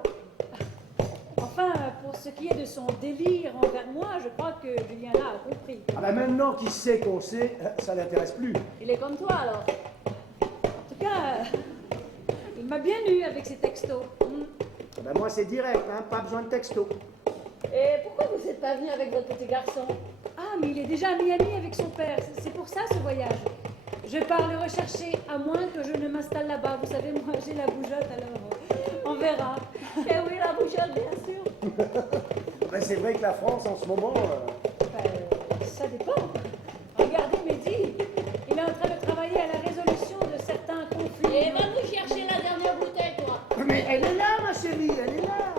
Enfin, pour ce qui est de son délire envers moi, je crois que Julien là a compris. Ah ben maintenant qu'il sait qu'on sait, ça l'intéresse plus. Il est comme toi, alors. En tout cas, il m'a bien eu avec ses textos. Ah ben moi c'est direct, hein, pas besoin de texto. Et pourquoi vous n'êtes pas venu avec votre petit garçon? Ah, mais il est déjà à Miami avec son père. C'est pour ça ce voyage. Je pars le rechercher, à moins que je ne m'installe là-bas. Vous savez, moi j'ai la bougeotte, alors on verra. Eh oui, la bougeotte, bien sûr. Ben, c'est vrai que la France en ce moment... Ça dépend. Regardez Mehdi, il est en train de travailler à la résolution de certains conflits. Et va nous chercher la dernière bouteille, toi. Mais elle est là, ma chérie, elle est là.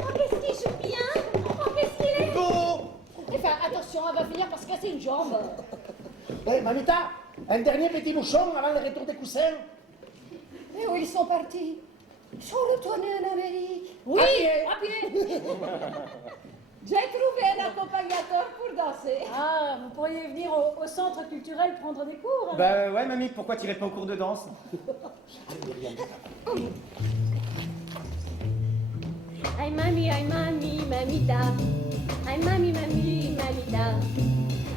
Oh, qu'est-ce qu'il joue bien! Oh, qu'est-ce qu'il est! Enfin, attention, elle va finir par se casser une jambe. Hé, Mamita, un dernier petit bouchon avant le retour des coussins. Et où ils sont partis? Ils sont retournés en Amérique. Oui, À pied. à pied. J'ai trouvé un accompagnateur pour danser. Ah, vous pourriez venir au centre culturel prendre des cours. hein. Bah ouais, mamie, pourquoi t'irais pas au cours de danse? Ay mami, mamita. Ay mami, mamita.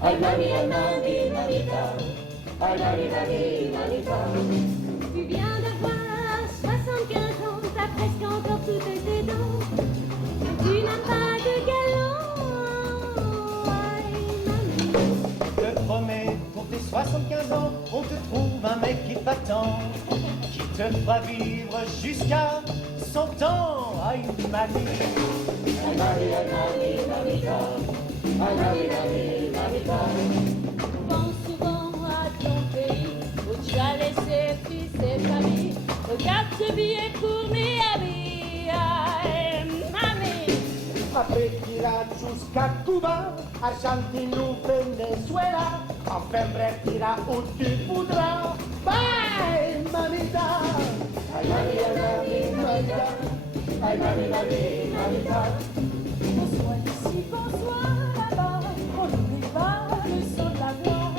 Ay mami, mamita. Ay mami, mamita. Tu viens d'avoir 75 ans, t'as presque encore toutes tes dents. Tu n'as pas de galon. Ay mami. Je te promets, pour tes 75 ans, on te trouve un mec qui t'attend, qui te fera vivre jusqu'à 100 ans. Aïe, mamie. Aïe, mamie, mamita. Aïe, mamie, mamita. Pense souvent à ton pays où tu as laissé fils et famille. Regarde ce billet pour Miami. Ay, mami. Après t'ira jusqu'à Cuba, Argentine ou Venezuela. Enfin bref, t'ira où tu voudras. Bye, mamita. Aïe, mamie, mamita. Aïe, mamie, mamita. Bonsoir ici, bonsoir là-bas. On n'oublie pas le son de la voix.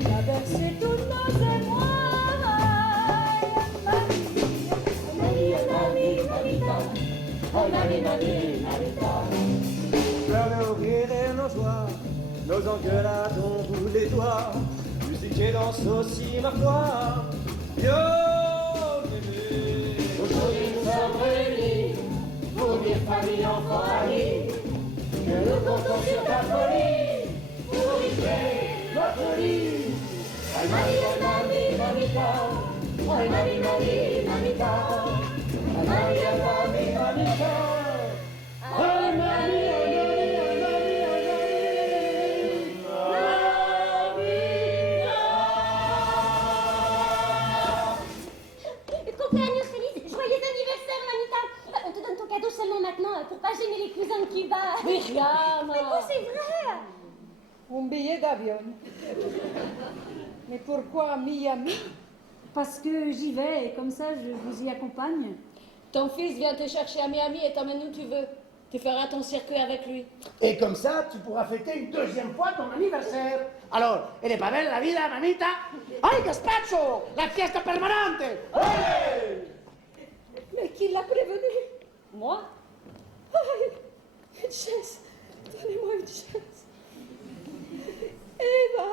Il a bercé tous nos émois. Fleur nos rires et nos joies, nos engueulades on bout les doigts. Musique et danse aussi ma foi. Yo, bébé. Aujourd'hui nous sommes réunis pour dire famille, enfants, amis. nous comptons sur ta folie pour risquer notre vie. Ay, mami, mamita. Ay, mami, mamita. Ay, mami, mamita. Ay, mami, Cumpleaños feliz, joyeux anniversaire, mamita. On te donne ton cadeau seulement maintenant pour pas gêner les cousins de Cuba. Miriam. Mais quoi, c'est vrai? Un billet d'avion. Mais pourquoi Miami? Parce que j'y vais et comme ça je vous y accompagne. Ton fils vient te chercher à Miami et t'emmène où tu veux. Tu feras ton circuit avec lui. Et comme ça, tu pourras fêter une deuxième fois ton anniversaire. Alors, elle est pas belle la vida, mamita? ¡Ay, gazpacho! ¡La fiesta permanente! ¡Olé! Mais qui l'a prévenu? Moi? Aïe, une chaise. Donnez-moi une chaise. Eva,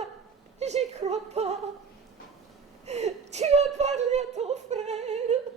j'y crois pas. Tu as parlé à ton frère.